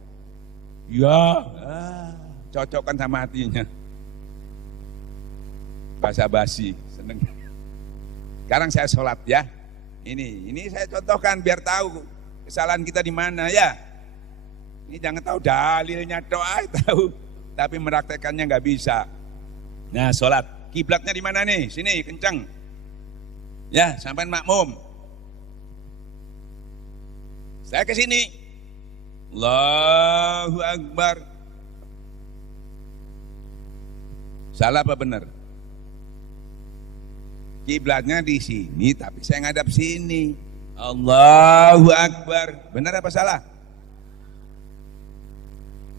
Ya, cocokkan sama hatinya. Basa-basi, seneng. Sekarang saya sholat ya. Ini saya contohkan biar tahu kesalahan kita di mana ya. Ini jangan tahu dalilnya doa tahu, tapi meraktekannya nggak bisa. Nah, sholat kiblatnya di mana nih? Sini kencang. Ya, sampai makmum. Saya ke sini. Allahu Akbar. Salah apa benar? Kiblatnya di sini tapi saya ngadap sini. Allahu Akbar. Benar apa salah?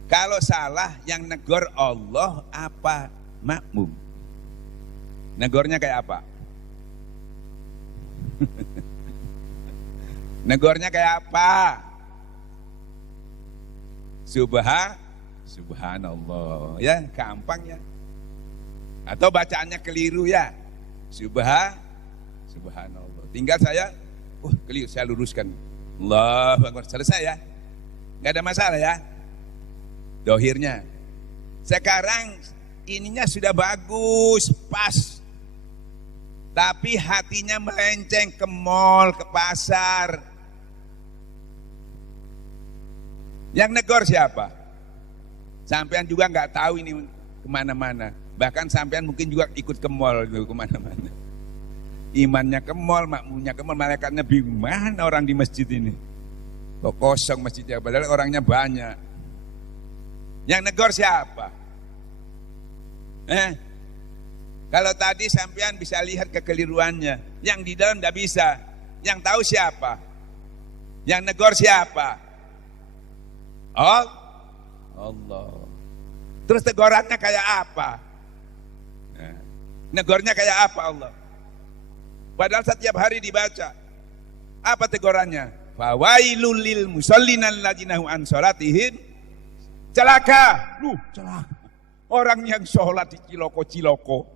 Kalau salah yang negor Allah apa makmum? Negornya kayak apa? Negornya kayak apa? Subhanallah. Ya, gampang ya. Atau bacaannya keliru ya. Subhanallah. Tinggal saya, keliru, saya luruskan. Allahu Akbar. Selesai ya. Enggak ada masalah ya. Dohirnya. Sekarang ininya sudah bagus, pas. Tapi hatinya melenceng ke mall, ke pasar. Yang negor siapa? Sampean juga nggak tahu ini kemana-mana. Bahkan sampean mungkin juga ikut ke mall gitu, kemana-mana. Imannya ke mall, makmunya ke mall, malaikatnya bingung. Mana orang di masjid ini? Kok kosong masjidnya, padahal orangnya banyak. Yang negor siapa? Kalau tadi sampean bisa lihat kekeliruannya, yang di dalam tidak bisa. Yang tahu siapa? Yang negor siapa? Allah. Terus tegurannya kayak apa? Negornya kayak apa Allah? Padahal setiap hari dibaca. Apa tegurannya? Fawailul lil musallin alladzina hum an sholatihim. Celaka. Celaka. Orang yang sholat di ciloko-ciloko.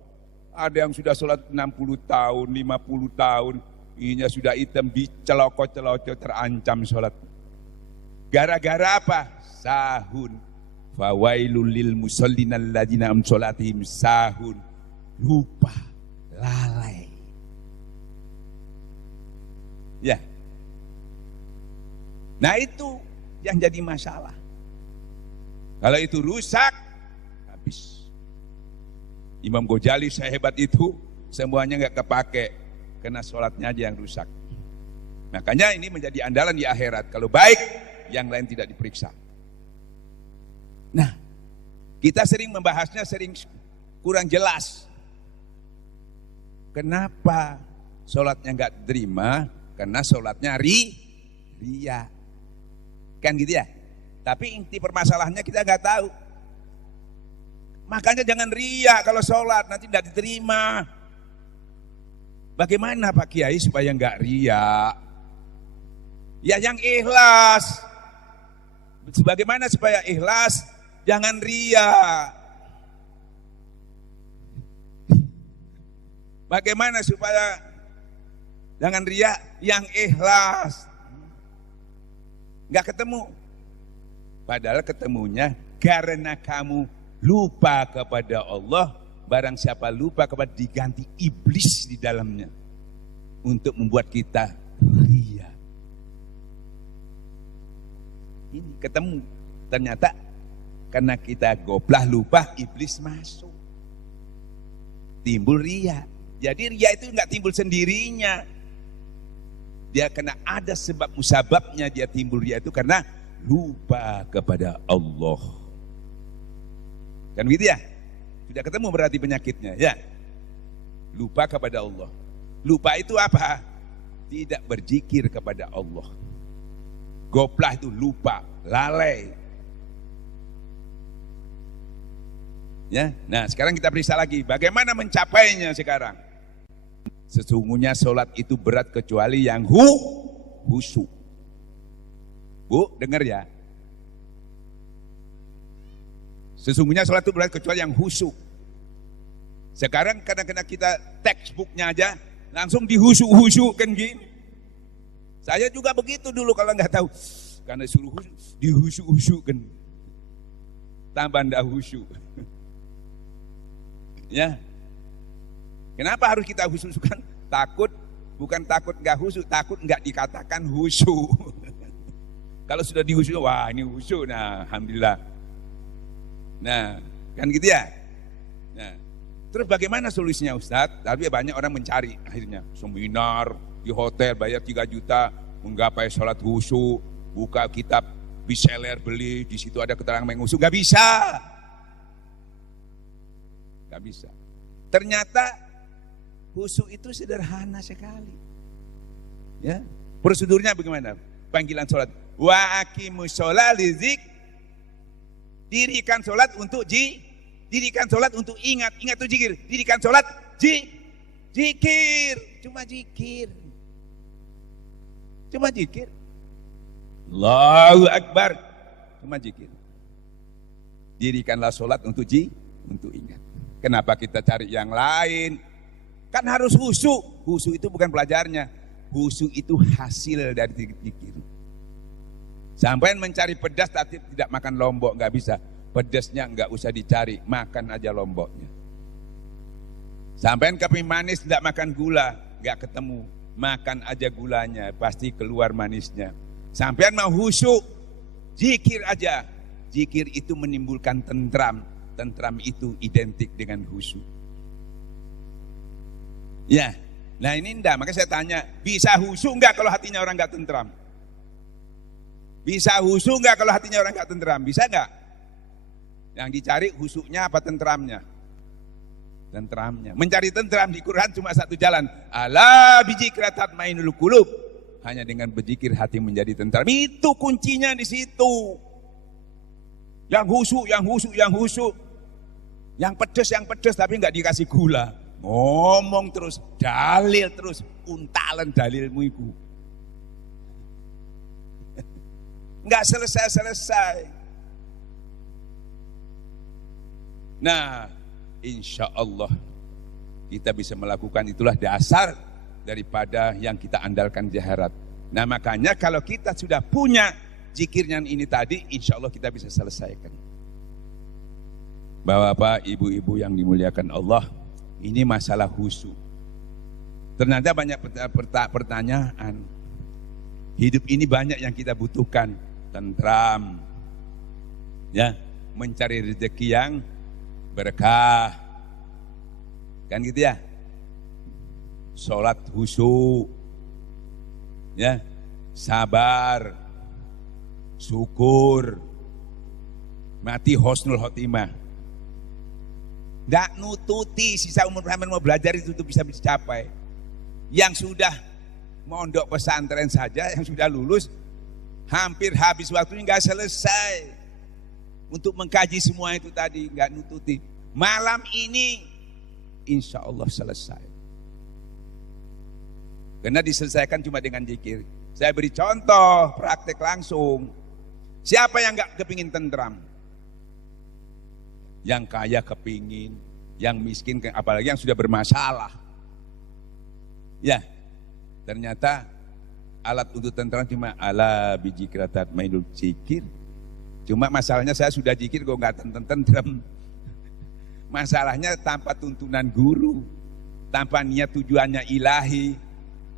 Ada yang sudah sholat 60 tahun, 50 tahun. Ininya sudah hitam di celoko-celoko, terancam sholat. Gara-gara apa? Sahun. Fawailul lil musallin alladzina hum sholatihim sahun. Lupa, lalai. Ya. Nah itu yang jadi masalah. Kalau itu rusak, habis. Imam Ghazali sehebat itu, semuanya nggak kepake, karena sholatnya aja yang rusak. Makanya ini menjadi andalan di akhirat. Kalau baik, yang lain tidak diperiksa. Nah, kita sering membahasnya sering kurang jelas. Kenapa sholatnya nggak diterima? Karena sholatnya ria. Kan gitu ya? Tapi inti permasalahannya kita nggak tahu. Makanya jangan ria kalau sholat, nanti tidak diterima. Bagaimana Pak Kiai supaya nggak ria? Ya yang ikhlas. Sebagaimana supaya ikhlas, jangan ria. Bagaimana supaya jangan ria, yang ikhlas. Nggak ketemu. Padahal ketemunya karena kamu lupa kepada Allah. Barang siapa lupa kepada, diganti iblis di dalamnya untuk membuat kita ria. Ini ketemu. Ternyata karena kita goplah lupa, iblis masuk. Timbul ria. Jadi ria itu enggak timbul sendirinya. Dia kena ada sebab musababnya dia timbul ria itu karena lupa kepada Allah. Kan gitu ya? Sudah ketemu berarti penyakitnya, ya. Lupa kepada Allah. Lupa itu apa? Tidak berzikir kepada Allah. Goplah itu lupa, lalai. Ya. Nah, sekarang kita periksa lagi bagaimana mencapainya sekarang. Sesungguhnya sholat itu berat kecuali yang khusyuk. Bu, dengar ya. Sesungguhnya sholat itu berat kecuali yang khusyuk. Sekarang kadang-kadang kita textbooknya aja langsung dihusyuk-husyukkan gini. Saya juga begitu dulu kalau nggak tahu. Karena suruh dihusyuk-husyukkan. Tambah ndak khusyuk. Ya. Kenapa harus kita khusyukkan? Takut, bukan takut nggak khusyuk, takut nggak dikatakan khusyuk. Kalau sudah dihusyuk, wah ini khusyuk, nah alhamdulillah. Nah, kan gitu ya. Nah, terus bagaimana solusinya Ustadz? Tapi banyak orang mencari akhirnya seminar di hotel bayar 3 juta menggapai sholat khusyuk, buka kitab bestseller beli, di situ ada keterangan mengkhusyuk, nggak bisa. Nggak bisa. Ternyata khusyuk itu sederhana sekali. Ya, prosedurnya bagaimana? Panggilan sholat. Wa aqimus sholat lizik. Dirikan sholat untuk dirikan sholat untuk ingat itu zikir. Dirikan sholat zikir, cuma zikir. Cuma zikir. Allahu Akbar. Cuma zikir. Dirikanlah sholat untuk ingat. Kenapa kita cari yang lain? Kan harus khusyuk. Khusyuk itu bukan pelajarnya. Khusyuk itu hasil dari zikir. Sampai mencari pedas tapi tidak makan lombok, nggak bisa. Pedasnya nggak usah dicari, makan aja lomboknya. Sampai keping manis tidak makan gula, nggak ketemu. Makan aja gulanya, pasti keluar manisnya. Sampai mau khusyuk, zikir aja. Zikir itu menimbulkan tentram. Tentram itu identik dengan khusyuk. Ya, nah ini enggak, makanya saya tanya, bisa khusyuk enggak kalau hatinya orang enggak tentram? Bisa khusyuk enggak kalau hatinya orang enggak tentram? Bisa enggak? Yang dicari khusyuknya apa tentramnya? Tentramnya. Mencari tentram di Quran cuma satu jalan. Ala bizikra tatmainul qulub. Hanya dengan berzikir hati menjadi tentram. Itu kuncinya di situ. Yang khusyuk, yang khusyuk, yang khusyuk. Yang pedes tapi enggak dikasih gula. Ngomong terus, dalil terus, untalan dalilmu itu. Enggak selesai-selesai. Nah, insya Allah kita bisa melakukan, itulah dasar daripada yang kita andalkan di akhirat. Nah makanya kalau kita sudah punya zikirnya ini tadi, insya Allah kita bisa selesaikan. Bapak, ibu-ibu yang dimuliakan Allah, ini masalah khusyuk. Ternyata banyak pertanyaan. Hidup ini banyak yang kita butuhkan, tentram, ya, mencari rezeki yang berkah, kan gitu ya. Sholat khusyuk, Ya, sabar, syukur, mati husnul khotimah. Nggak nututi sisa umur sampai mau belajar itu tuh bisa dicapai. Yang sudah mondok pesantren saja, yang sudah lulus, hampir habis waktunya nggak selesai untuk mengkaji semua itu tadi, nggak nututi. Malam ini insya Allah selesai. Karena diselesaikan cuma dengan zikir. Saya beri contoh praktek langsung. Siapa yang nggak kepingin tentram? Yang kaya kepingin, yang miskin, apalagi yang sudah bermasalah. Ya, ternyata alat untuk tentram cuma ala biji keratat mainul zikir. Cuma masalahnya saya sudah zikir kok nggak tentram. Masalahnya tanpa tuntunan guru, tanpa niat tujuannya ilahi,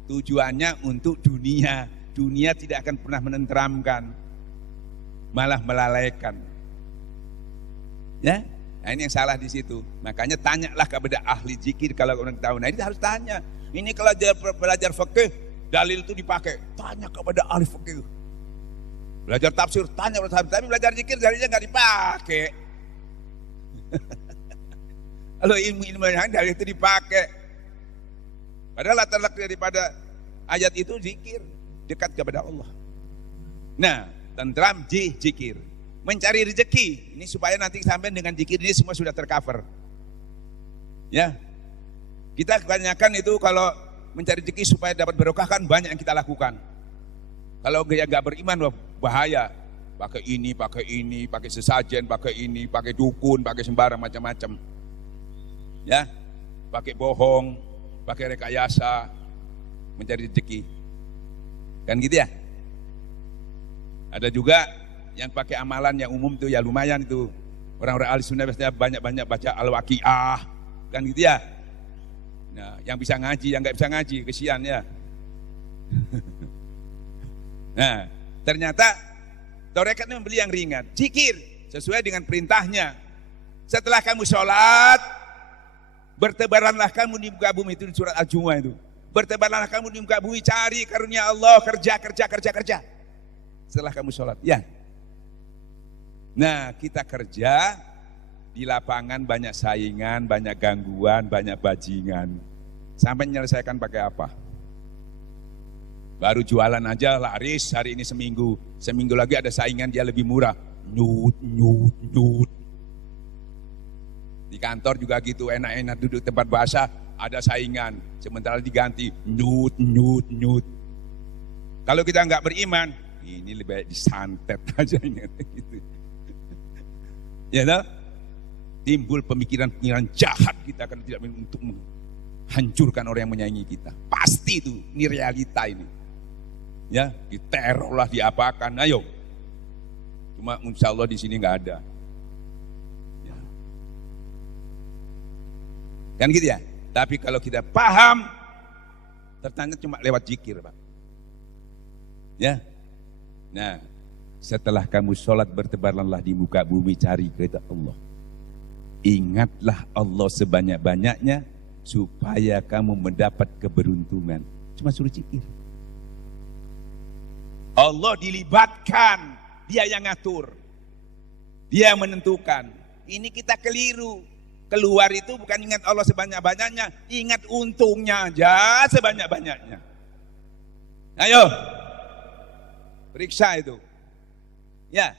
tujuannya untuk dunia. Dunia tidak akan pernah menenteramkan, malah melalaikan. Ya, nah ini yang salah di situ. Makanya tanyalah kepada ahli zikir kalau orang tahu. Nah ini harus tanya. Ini kalau belajar fikih, dalil itu dipakai. Tanya kepada ahli fikih. Belajar tafsir, tanya kepada tafsir. Tapi belajar zikir dalilnya nggak dipakai. Kalau ilmu yang dalil itu dipakai. Padahal latar belakang daripada ayat itu zikir, dekat kepada Allah. Nah, tentram zikir. Mencari rezeki, ini supaya nanti sampai dengan zikir ini semua sudah tercover. Ya, kita kebanyakan itu kalau mencari rezeki supaya dapat berkah kan banyak yang kita lakukan. Kalau nggak beriman, wah, bahaya. Pakai ini, pakai sesajen, pakai ini, pakai dukun, pakai sembarang macam-macam. Ya, pakai bohong, pakai rekayasa, mencari rezeki. Kan gitu ya. Ada juga yang pakai amalan yang umum tuh ya lumayan itu. Orang-orang ahli sunnah biasanya banyak-banyak baca al-waqiah. Kan gitu ya. Nah, yang bisa ngaji, yang nggak bisa ngaji, kesian ya. Nah, ternyata tarekat membeli yang ringan, zikir sesuai dengan perintahnya. Setelah kamu sholat, bertebaranlah kamu di muka bumi, itu di surat Al-Jumu'ah itu. Bertebaranlah kamu di muka bumi, cari karunia Allah, kerja. Setelah kamu sholat, ya. Nah, kita kerja di lapangan banyak saingan, banyak gangguan, banyak bajingan. Sampai menyelesaikan pakai apa? Baru jualan aja laris hari ini seminggu. Seminggu lagi ada saingan dia lebih murah. Nyut. Di kantor juga gitu, enak-enak duduk tempat basah, ada saingan. Sementara diganti nyut. Kalau kita nggak beriman, ini lebih baik disantet aja ini gitu. Ya toh? Timbul pemikiran-pemikiran jahat kita akan tidak untuk menghancurkan orang yang menyaingi kita. Pasti itu, ini realita ini. Ya, diteror lah, diapakan, ayo. Cuma insya Allah di sini nggak ada. Ya. Kan gitu ya. Tapi kalau kita paham, tertanya cuma lewat zikir, Pak. Ya. Nah, setelah kamu sholat bertebaranlah di muka bumi, cari kehendak Allah. Ingatlah Allah sebanyak-banyaknya supaya kamu mendapat keberuntungan. Cuma suruh zikir. Allah dilibatkan, dia yang ngatur, dia yang menentukan. Ini kita keliru. Keluar itu bukan ingat Allah sebanyak-banyaknya, ingat untungnya aja sebanyak-banyaknya. Ayo, periksa itu. Ya,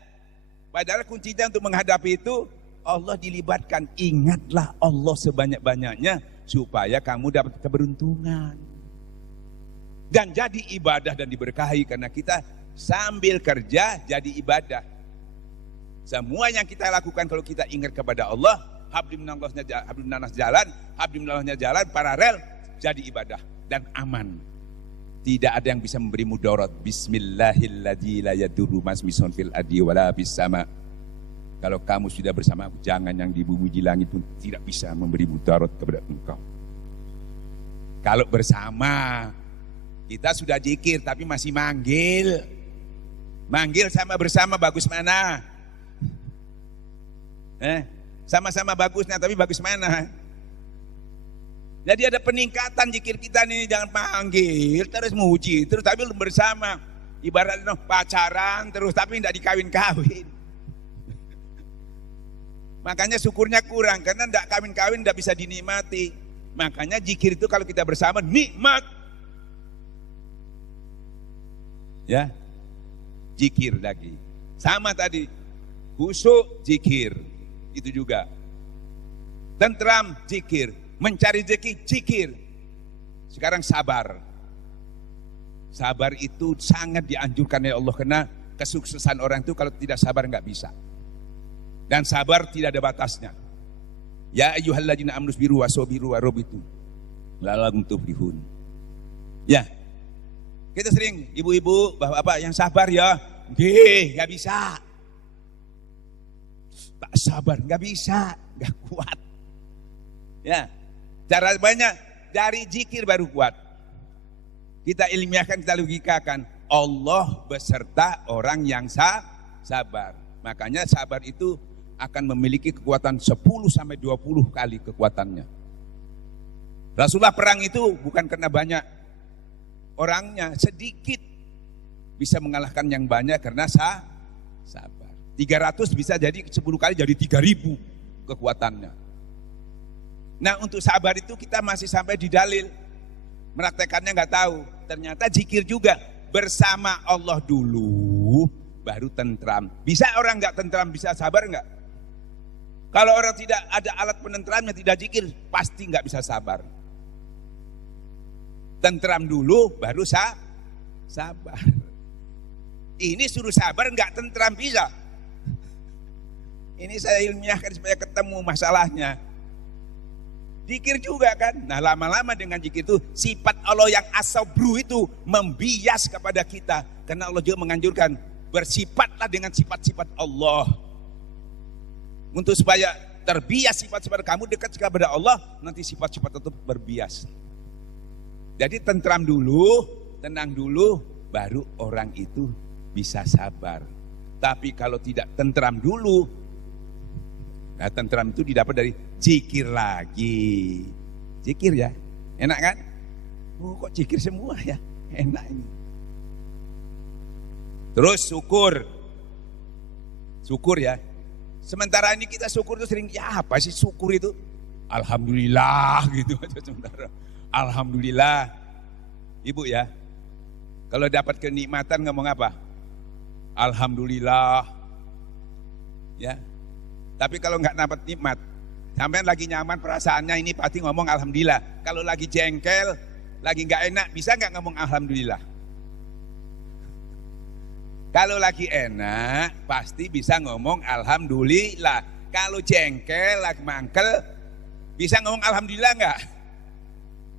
padahal kuncinya untuk menghadapi itu Allah dilibatkan. Ingatlah Allah sebanyak-banyaknya supaya kamu dapat keberuntungan. Dan jadi ibadah dan diberkahi karena kita sambil kerja jadi ibadah. Semua yang kita lakukan kalau kita ingat kepada Allah, habluminallah jalan paralel jadi ibadah dan aman. Tidak ada yang bisa memberi mudarat. Bismillahilladzi la yadurru masmison fil ardi wala bis sama. Kalau kamu sudah bersama aku, jangan yang di bumi di langit pun tidak bisa memberi mudarat kepada engkau. Kalau bersama, kita sudah zikir tapi masih manggil. Manggil sama bersama bagus mana? Sama-sama bagusnya tapi bagus mana? Jadi ada peningkatan zikir kita nih, jangan panggil terus muji terus tapi belum bersama. Ibaratnya pacaran terus tapi tidak dikawin-kawin. Makanya syukurnya kurang karena tidak kawin-kawin tidak bisa dinikmati. Makanya zikir itu kalau kita bersama nikmat. Ya, zikir lagi. Sama tadi, khusyuk zikir, itu juga. Tentram zikir, mencari rezeki zikir. Sekarang sabar. Sabar itu sangat dianjurkan oleh Allah karena kesuksesan orang itu kalau tidak sabar nggak bisa. Dan sabar tidak ada batasnya. Ya ayyuhalladzina amanu sabiru wasabiru warabitu la'allakum tuflihun. Ya. Kita sering ibu-ibu, bapak-bapak yang sabar ya. Nggih, nggak bisa. Tak sabar, nggak bisa, nggak kuat. Ya, cara banyak dari zikir baru kuat. Kita ilmiahkan, kita logikakan. Allah beserta orang yang sabar. Makanya sabar itu akan memiliki kekuatan 10 sampai 20 kali kekuatannya. Rasulullah perang itu bukan karena banyak orangnya, sedikit bisa mengalahkan yang banyak karena sabar. 300 bisa jadi 10 kali jadi 3000 kekuatannya. Nah untuk sabar itu kita masih sampai di dalil, meraktekannya nggak tahu. Ternyata zikir juga bersama Allah dulu baru tentram. Bisa orang nggak tentram bisa sabar nggak? Kalau orang tidak ada alat penentramnya tidak zikir pasti nggak bisa sabar. Tentram dulu baru sabar. Ini suruh sabar nggak tentram bisa. Ini saya ilmiahkan supaya ketemu masalahnya. Zikir juga kan. Nah lama-lama dengan zikir itu sifat Allah yang as-sabru itu membias kepada kita. Karena Allah juga menganjurkan bersifatlah dengan sifat-sifat Allah. Untuk supaya terbias sifat-sifat kamu dekat kepada Allah, nanti sifat-sifat itu berbias. Jadi tentram dulu, tenang dulu, baru orang itu bisa sabar. Tapi kalau tidak tentram dulu, nah tentram itu didapat dari zikir lagi. Zikir ya, enak kan? Oh kok zikir semua ya, enak ini. Terus syukur ya. Sementara ini kita syukur itu sering, ya apa sih syukur itu? Alhamdulillah gitu aja sementara. Alhamdulillah. Ibu ya, kalau dapat kenikmatan ngomong apa? Alhamdulillah. Ya. Tapi kalau nggak dapat nikmat, sampai lagi nyaman perasaannya ini pasti ngomong alhamdulillah. Kalau lagi jengkel, lagi nggak enak, bisa nggak ngomong alhamdulillah? Kalau lagi enak, pasti bisa ngomong alhamdulillah. Kalau jengkel, lagi mangkel, bisa ngomong alhamdulillah nggak?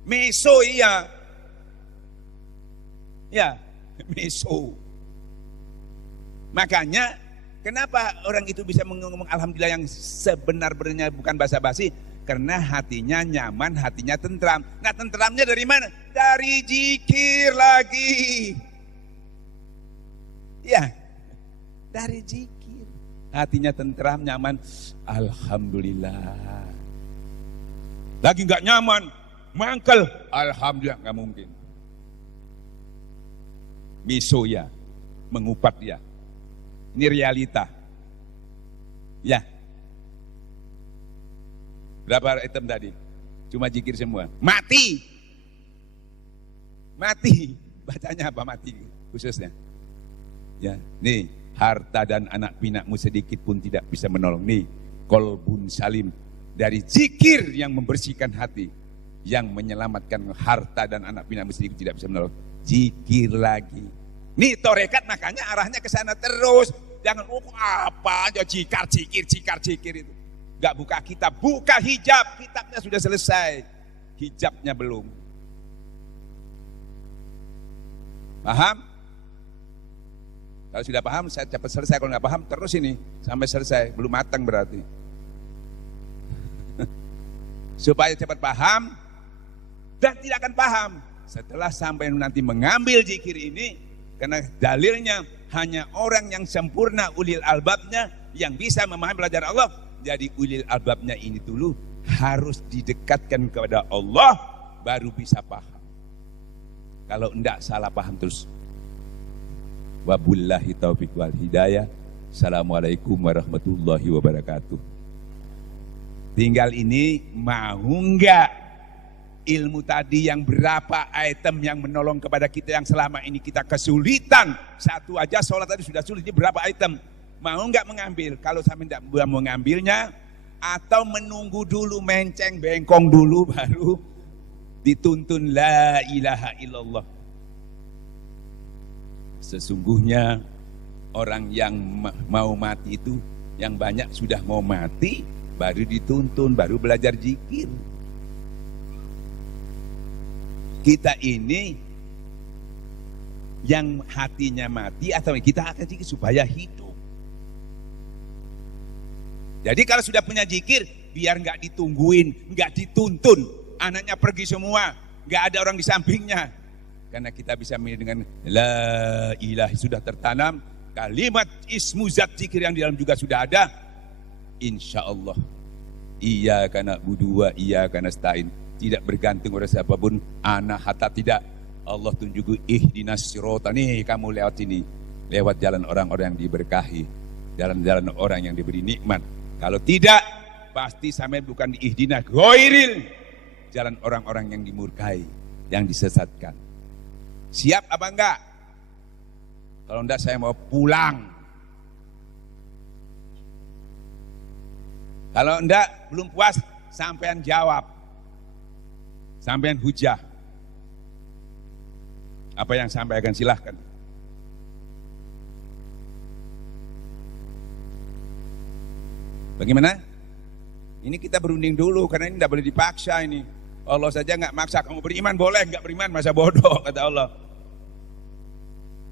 Meso iya. Ya, meso. Makanya kenapa orang itu bisa ngomong alhamdulillah yang sebenar-benarnya bukan basa-basi? Karena hatinya nyaman, hatinya tentram. Nah tentramnya dari mana? Dari zikir lagi. Ya, dari zikir. Hatinya tentram, nyaman. Alhamdulillah. Lagi nggak nyaman, mangkel. Alhamdulillah, nggak mungkin. Miso ya, mengupat ya. Ini realita. Ya. Berapa item tadi? Cuma zikir semua. Mati. Mati. Bacanya apa mati khususnya? Ya, nih harta dan anak pinakmu sedikit pun tidak bisa menolong. Nih kolbun salim dari zikir yang membersihkan hati, yang menyelamatkan harta dan anak pinakmu sedikit tidak bisa menolong. Zikir lagi. Nih torekat makanya arahnya ke sana terus. Jangan apa aja zikir itu. Gak buka kitab, buka hijab. Kitabnya sudah selesai, hijabnya belum. Paham? Kalau sudah paham, saya cepat selesai. Kalau nggak paham, terus ini sampai selesai. Belum matang berarti. Supaya cepat paham dan tidak akan paham setelah sampai nanti mengambil zikir ini, karena dalilnya hanya orang yang sempurna ulil albabnya yang bisa memahami pelajaran Allah. Jadi ulil albabnya ini dulu harus didekatkan kepada Allah baru bisa paham. Kalau enggak salah paham terus. Wabillahi taufiq wal hidayah. Assalamualaikum warahmatullahi wabarakatuh. Tinggal ini mau enggak ilmu tadi yang berapa item yang menolong kepada kita yang selama ini kita kesulitan. Satu aja sholat tadi sudah sulit, ini berapa item. Mau enggak mengambil? Kalau sampai enggak mau mengambilnya, atau menunggu dulu menceng bengkong dulu baru dituntun la ilaha illallah. Sesungguhnya orang yang mau mati itu yang banyak sudah mau mati baru dituntun, baru belajar zikir. Kita ini yang hatinya mati atau kita akan zikir supaya hidup. Jadi kalau sudah punya zikir, biar nggak ditungguin, nggak dituntun, anaknya pergi semua, nggak ada orang di sampingnya. Karena kita bisa milih dengan la ilaha sudah tertanam, kalimat ismu zat zikir yang di dalam juga sudah ada. Insya Allah, iyyaka na'budu wa iyyaka nasta'in, tidak bergantung pada siapapun, anak hatta tidak. Allah tunjuk ihdinas sirota, nih kamu lewat sini, lewat jalan orang-orang yang diberkahi, jalan-jalan orang yang diberi nikmat. Kalau tidak, pasti sampai bukan di ihdina ghairil, jalan orang-orang yang dimurkai, yang disesatkan. Siap apa enggak? Kalau enggak saya mau pulang. Kalau enggak belum puas, sampean jawab. Sampean hujah. Apa yang sampaikan silahkan. Bagaimana? Ini kita berunding dulu karena ini tidak boleh dipaksa ini. Allah saja nggak maksa, kamu beriman boleh, nggak beriman masa bodoh kata Allah.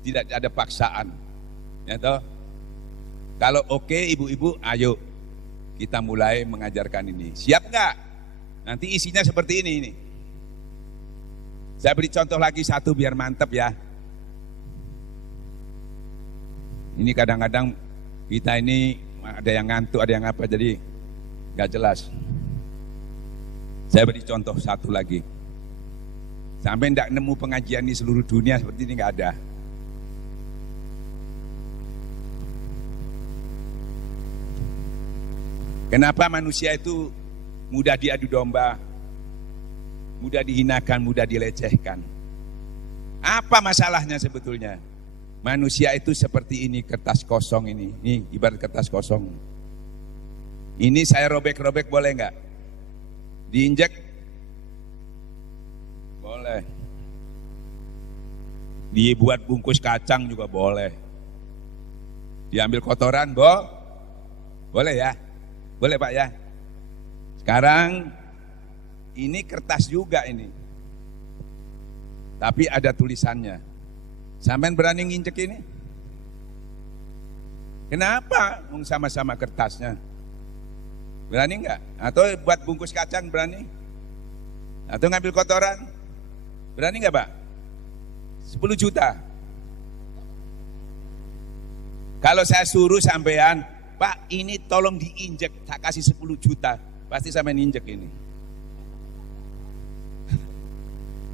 Tidak ada paksaan. Ya toh? Kalau oke ibu-ibu, ayo kita mulai mengajarkan ini. Siap nggak? Nanti isinya seperti ini. Saya beri contoh lagi satu biar mantep ya. Ini kadang-kadang kita ini ada yang ngantuk, ada yang apa, jadi gak jelas. Saya beri contoh satu lagi. Sampai tidak nemu pengajian di seluruh dunia seperti ini, gak ada. Kenapa manusia itu mudah diadu domba, mudah dihinakan, mudah dilecehkan? Apa masalahnya sebetulnya? Manusia itu seperti ini, kertas kosong ini. Ini ibarat kertas kosong. Ini saya robek-robek boleh nggak? Diinjek? Boleh. Dibuat bungkus kacang juga boleh. Diambil kotoran, boleh ya? Boleh Pak ya? Sekarang ini kertas juga ini. Tapi ada tulisannya. Sampean berani nginjek ini? Kenapa? Sama-sama kertasnya. Berani enggak? Atau buat bungkus kacang berani? Atau ngambil kotoran? Berani enggak Pak? 10 juta. Kalau saya suruh sampean, Pak ini tolong diinjek, tak kasih 10 juta. Pasti sampean injek ini.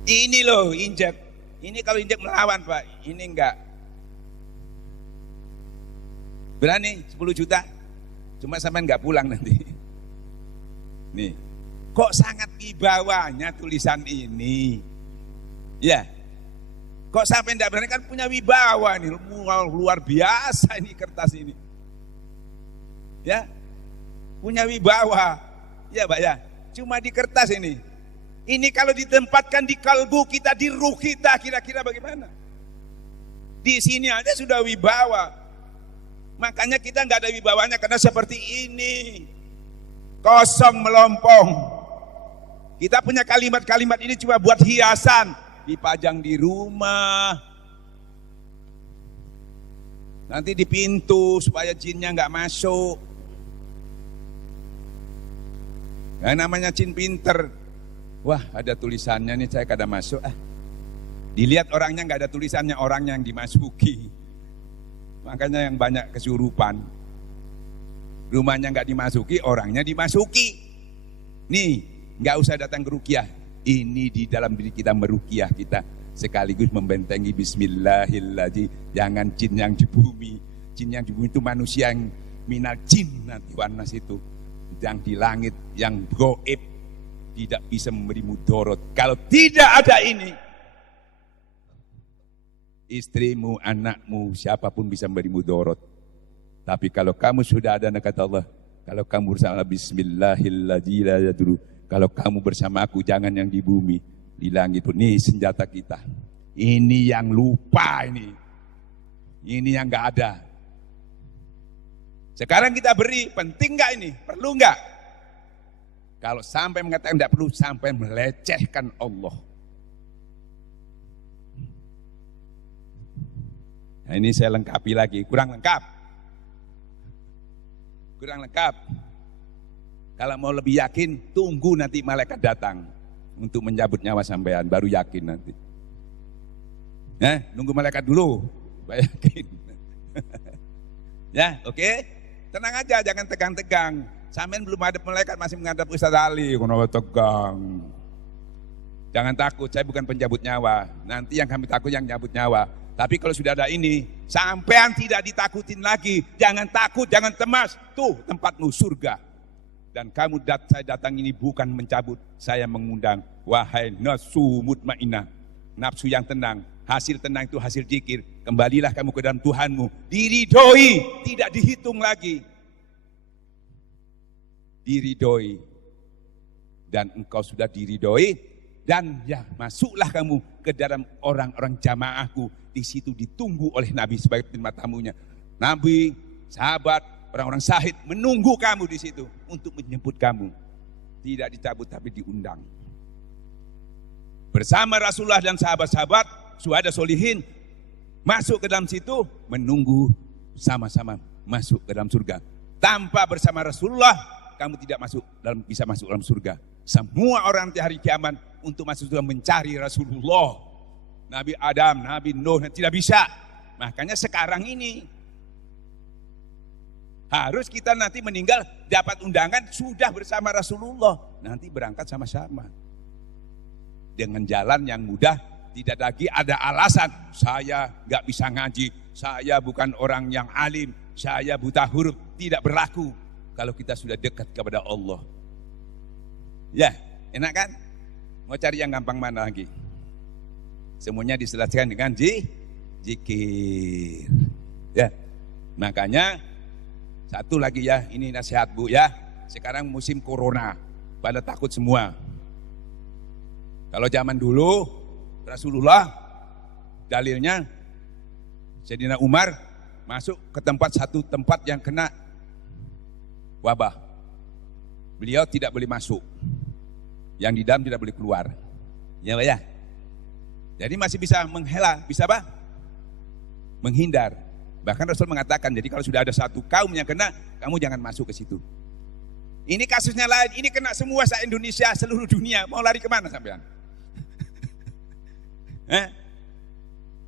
Ini loh injek. Ini kalau injek melawan Pak, ini enggak. Berani 10 juta? Cuma sampean enggak pulang nanti. Nih, kok sangat wibawanya tulisan ini. Ya, kok sampai enggak berani, kan punya wibawa nih, luar biasa ini kertas ini. Ya, punya wibawa. Ya Pak ya, cuma di kertas ini. Ini kalau ditempatkan di kalbu kita, di ruh kita, kira-kira bagaimana? Di sini aja sudah wibawa. Makanya kita nggak ada wibawanya karena seperti ini. Kosong melompong. Kita punya kalimat-kalimat ini cuma buat hiasan. Dipajang di rumah. Nanti di pintu supaya jinnya nggak masuk. Yang namanya jin pinter. Wah ada tulisannya nih, saya kada masuk. Dilihat orangnya nggak ada tulisannya, orangnya yang dimasuki. Makanya yang banyak kesurupan. Rumahnya nggak dimasuki, orangnya dimasuki. Nih, nggak usah datang ke ruqyah. Ini di dalam diri kita meruqyah kita, sekaligus membentengi bismillahirrahmanirrahim. Jangan jin yang di bumi. Jin yang di bumi itu manusia yang minal jin nanti wanas itu. Yang di langit, yang gaib, tidak bisa memberi mudarat. Kalau tidak ada ini, istrimu, anakmu, siapapun bisa memberi mudarat. Tapi kalau kamu sudah ada, kata Allah, kalau kamu bersama bismillahirrahmanirrahim, kalau kamu bersama aku, jangan yang di bumi, di langit pun. Ini senjata kita. Ini yang lupa ini. Ini yang enggak ada. Sekarang kita beri, penting enggak ini? Perlu enggak? Kalau sampai mengatakan enggak perlu, sampai melecehkan Allah. Nah, ini saya lengkapi lagi, kurang lengkap. Kurang lengkap. Kalau mau lebih yakin, tunggu nanti malaikat datang untuk mencabut nyawa sampean, baru yakin nanti. Nunggu malaikat dulu, baru yakin. Ya, oke? Tenang aja, jangan tegang-tegang. Sampean belum ada malaikat masih menghadap Ustaz Ali, kenapa tegang? Jangan takut, saya bukan pencabut nyawa. Nanti yang kami takut yang nyabut nyawa. Tapi kalau sudah ada ini, sampean tidak ditakutin lagi. Jangan takut, jangan cemas. Tuh tempatmu surga. Dan kamu saya datang ini bukan mencabut, saya mengundang. Wahai nafsu mutmainah, nafsu yang tenang. Hasil tenang itu hasil zikir. Kembalilah kamu ke dalam Tuhanmu. Diridhoi, tidak dihitung lagi. Diridhoi. Dan engkau sudah diridhoi. Dan ya masuklah kamu ke dalam orang-orang jamaahku. Di situ ditunggu oleh Nabi sebagai penerima tamunya. Nabi, sahabat, orang-orang syahid menunggu kamu di situ untuk menjemput kamu. Tidak dicabut tapi diundang. Bersama Rasulullah dan sahabat-sahabat, syuhada solihin, masuk ke dalam situ, menunggu sama-sama masuk ke dalam surga. Tanpa bersama Rasulullah, kamu tidak bisa masuk dalam surga. Semua orang di hari kiamat untuk masuk surga mencari Rasulullah. Nabi Adam, Nabi Nuh, tidak bisa. Makanya sekarang ini harus kita nanti meninggal dapat undangan sudah bersama Rasulullah. Nanti berangkat sama-sama. Dengan jalan yang mudah, tidak lagi ada alasan. Saya nggak bisa ngaji, saya bukan orang yang alim, saya buta huruf. Tidak berlaku kalau kita sudah dekat kepada Allah. Ya, enak kan? Mau cari yang gampang mana lagi? Semuanya diselesaikan dengan zikir. Ya, makanya satu lagi ya, ini nasihat Bu ya. Sekarang musim corona, pada takut semua. Kalau zaman dulu Rasulullah dalilnya Sayyidina Umar masuk ke satu tempat yang kena wabah. Beliau tidak boleh masuk. Yang di dalam tidak boleh keluar. Ya Pak ya. Jadi masih bisa menghela, bisa apa? Menghindar. Bahkan Rasul mengatakan, jadi kalau sudah ada satu kaum yang kena, kamu jangan masuk ke situ. Ini kasusnya lain, ini kena semua se-Indonesia, seluruh dunia. Mau lari kemana sampean?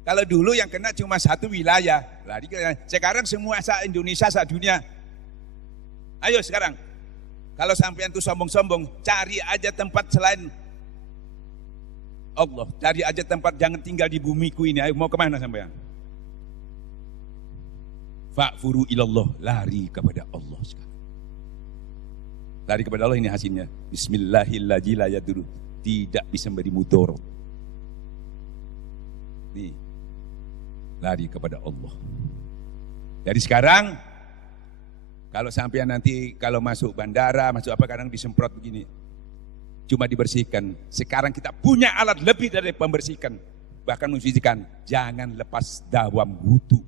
Kalau dulu yang kena cuma satu wilayah, lari ke sekarang semua se-Indonesia, se-dunia. Ayo sekarang, kalau sampean tuh sombong-sombong, cari aja tempat selain Allah, cari aja tempat, jangan tinggal di bumiku ini. Ayo mau kemana sampean? Fa'furu ilallah, lari kepada Allah sekarang. Lari kepada Allah, ini hasilnya. Bismillahirrahmanirrahim, tidak bisa memberi mudarat. Nih, lari kepada Allah. Jadi sekarang, kalau sampean nanti kalau masuk bandara, masuk apa, kadang disemprot begini. Cuma dibersihkan. Sekarang kita punya alat lebih dari pembersihkan. Bahkan mensucikan. Jangan lepas dawam wudu.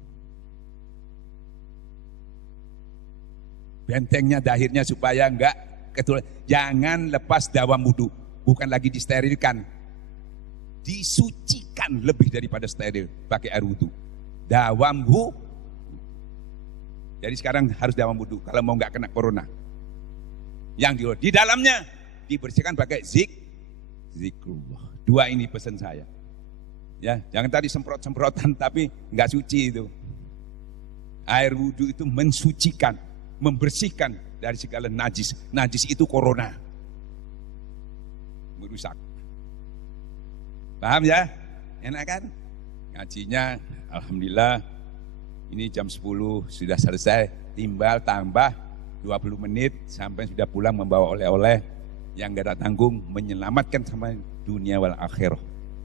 Bentengnya, dahirnya supaya enggak ketularan. Jangan lepas dawam wudu. Bukan lagi disterilkan. Disucikan lebih daripada steril. Pakai air wudu. Dawam wudu. Jadi sekarang harus dawam wudu. Kalau mau enggak kena corona. Yang di dalamnya dibersihkan pakai zikrullah. Dua ini pesan saya. Ya, jangan tadi semprot-semprotan tapi enggak suci itu. Air wudu itu mensucikan, membersihkan dari segala najis. Najis itu corona. merusak. Paham ya? Enak kan? Ngajinya alhamdulillah ini jam 10 sudah selesai, timbal tambah 20 menit sampai sudah pulang membawa oleh-oleh yang gak ada tanggung, menyelamatkan sama dunia wal akhirah.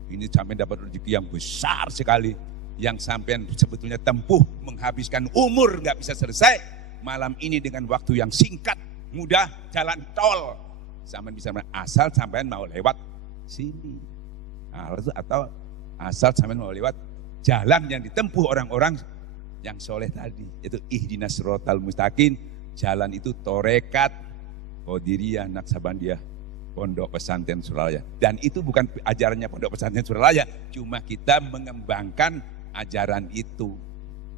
Ini sampai dapat rezeki yang besar sekali, yang sampai sebetulnya tempuh menghabiskan umur gak bisa selesai. Malam ini dengan waktu yang singkat, mudah, jalan tol, sampai bisa asal sampai mau lewat sini, atau asal sampai mau lewat jalan yang ditempuh orang-orang yang soleh tadi, yaitu ihdinas siratal mustaqim. Jalan itu Torekat, Qadiriyah, Naksabandiyah, Pondok Pesantren Suralaya. Dan itu bukan ajarannya Pondok Pesantren Suralaya, cuma kita mengembangkan ajaran itu,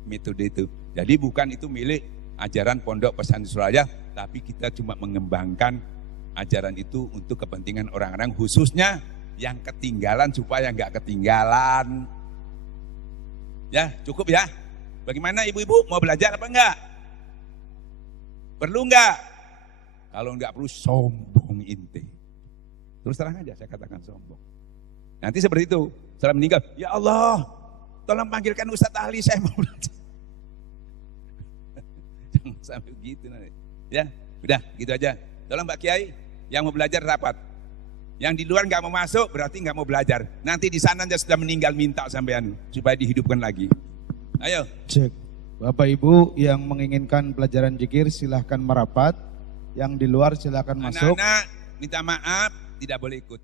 metode itu. Jadi bukan itu milik ajaran Pondok Pesantren Suralaya, tapi kita cuma mengembangkan ajaran itu untuk kepentingan orang-orang, khususnya yang ketinggalan supaya nggak ketinggalan. Ya, cukup ya. Bagaimana ibu-ibu, mau belajar apa enggak? Perlu enggak? Kalau enggak perlu, sombong inti. Terus terang aja saya katakan sombong. Nanti seperti itu, setelah meninggal, ya Allah, tolong panggilkan Ustadz ahli, saya mau belajar. Jangan sampai begitu nanti. Ya, udah gitu aja. Tolong Mbak Kiai, yang mau belajar rapat. Yang di luar enggak mau masuk, berarti enggak mau belajar. Nanti di sana dia sudah meninggal, minta sampean supaya dihidupkan lagi. Ayo. Cek. Bapak Ibu yang menginginkan pelajaran zikir silahkan merapat. Yang di luar silahkan masuk. Anak-anak minta maaf, tidak boleh ikut.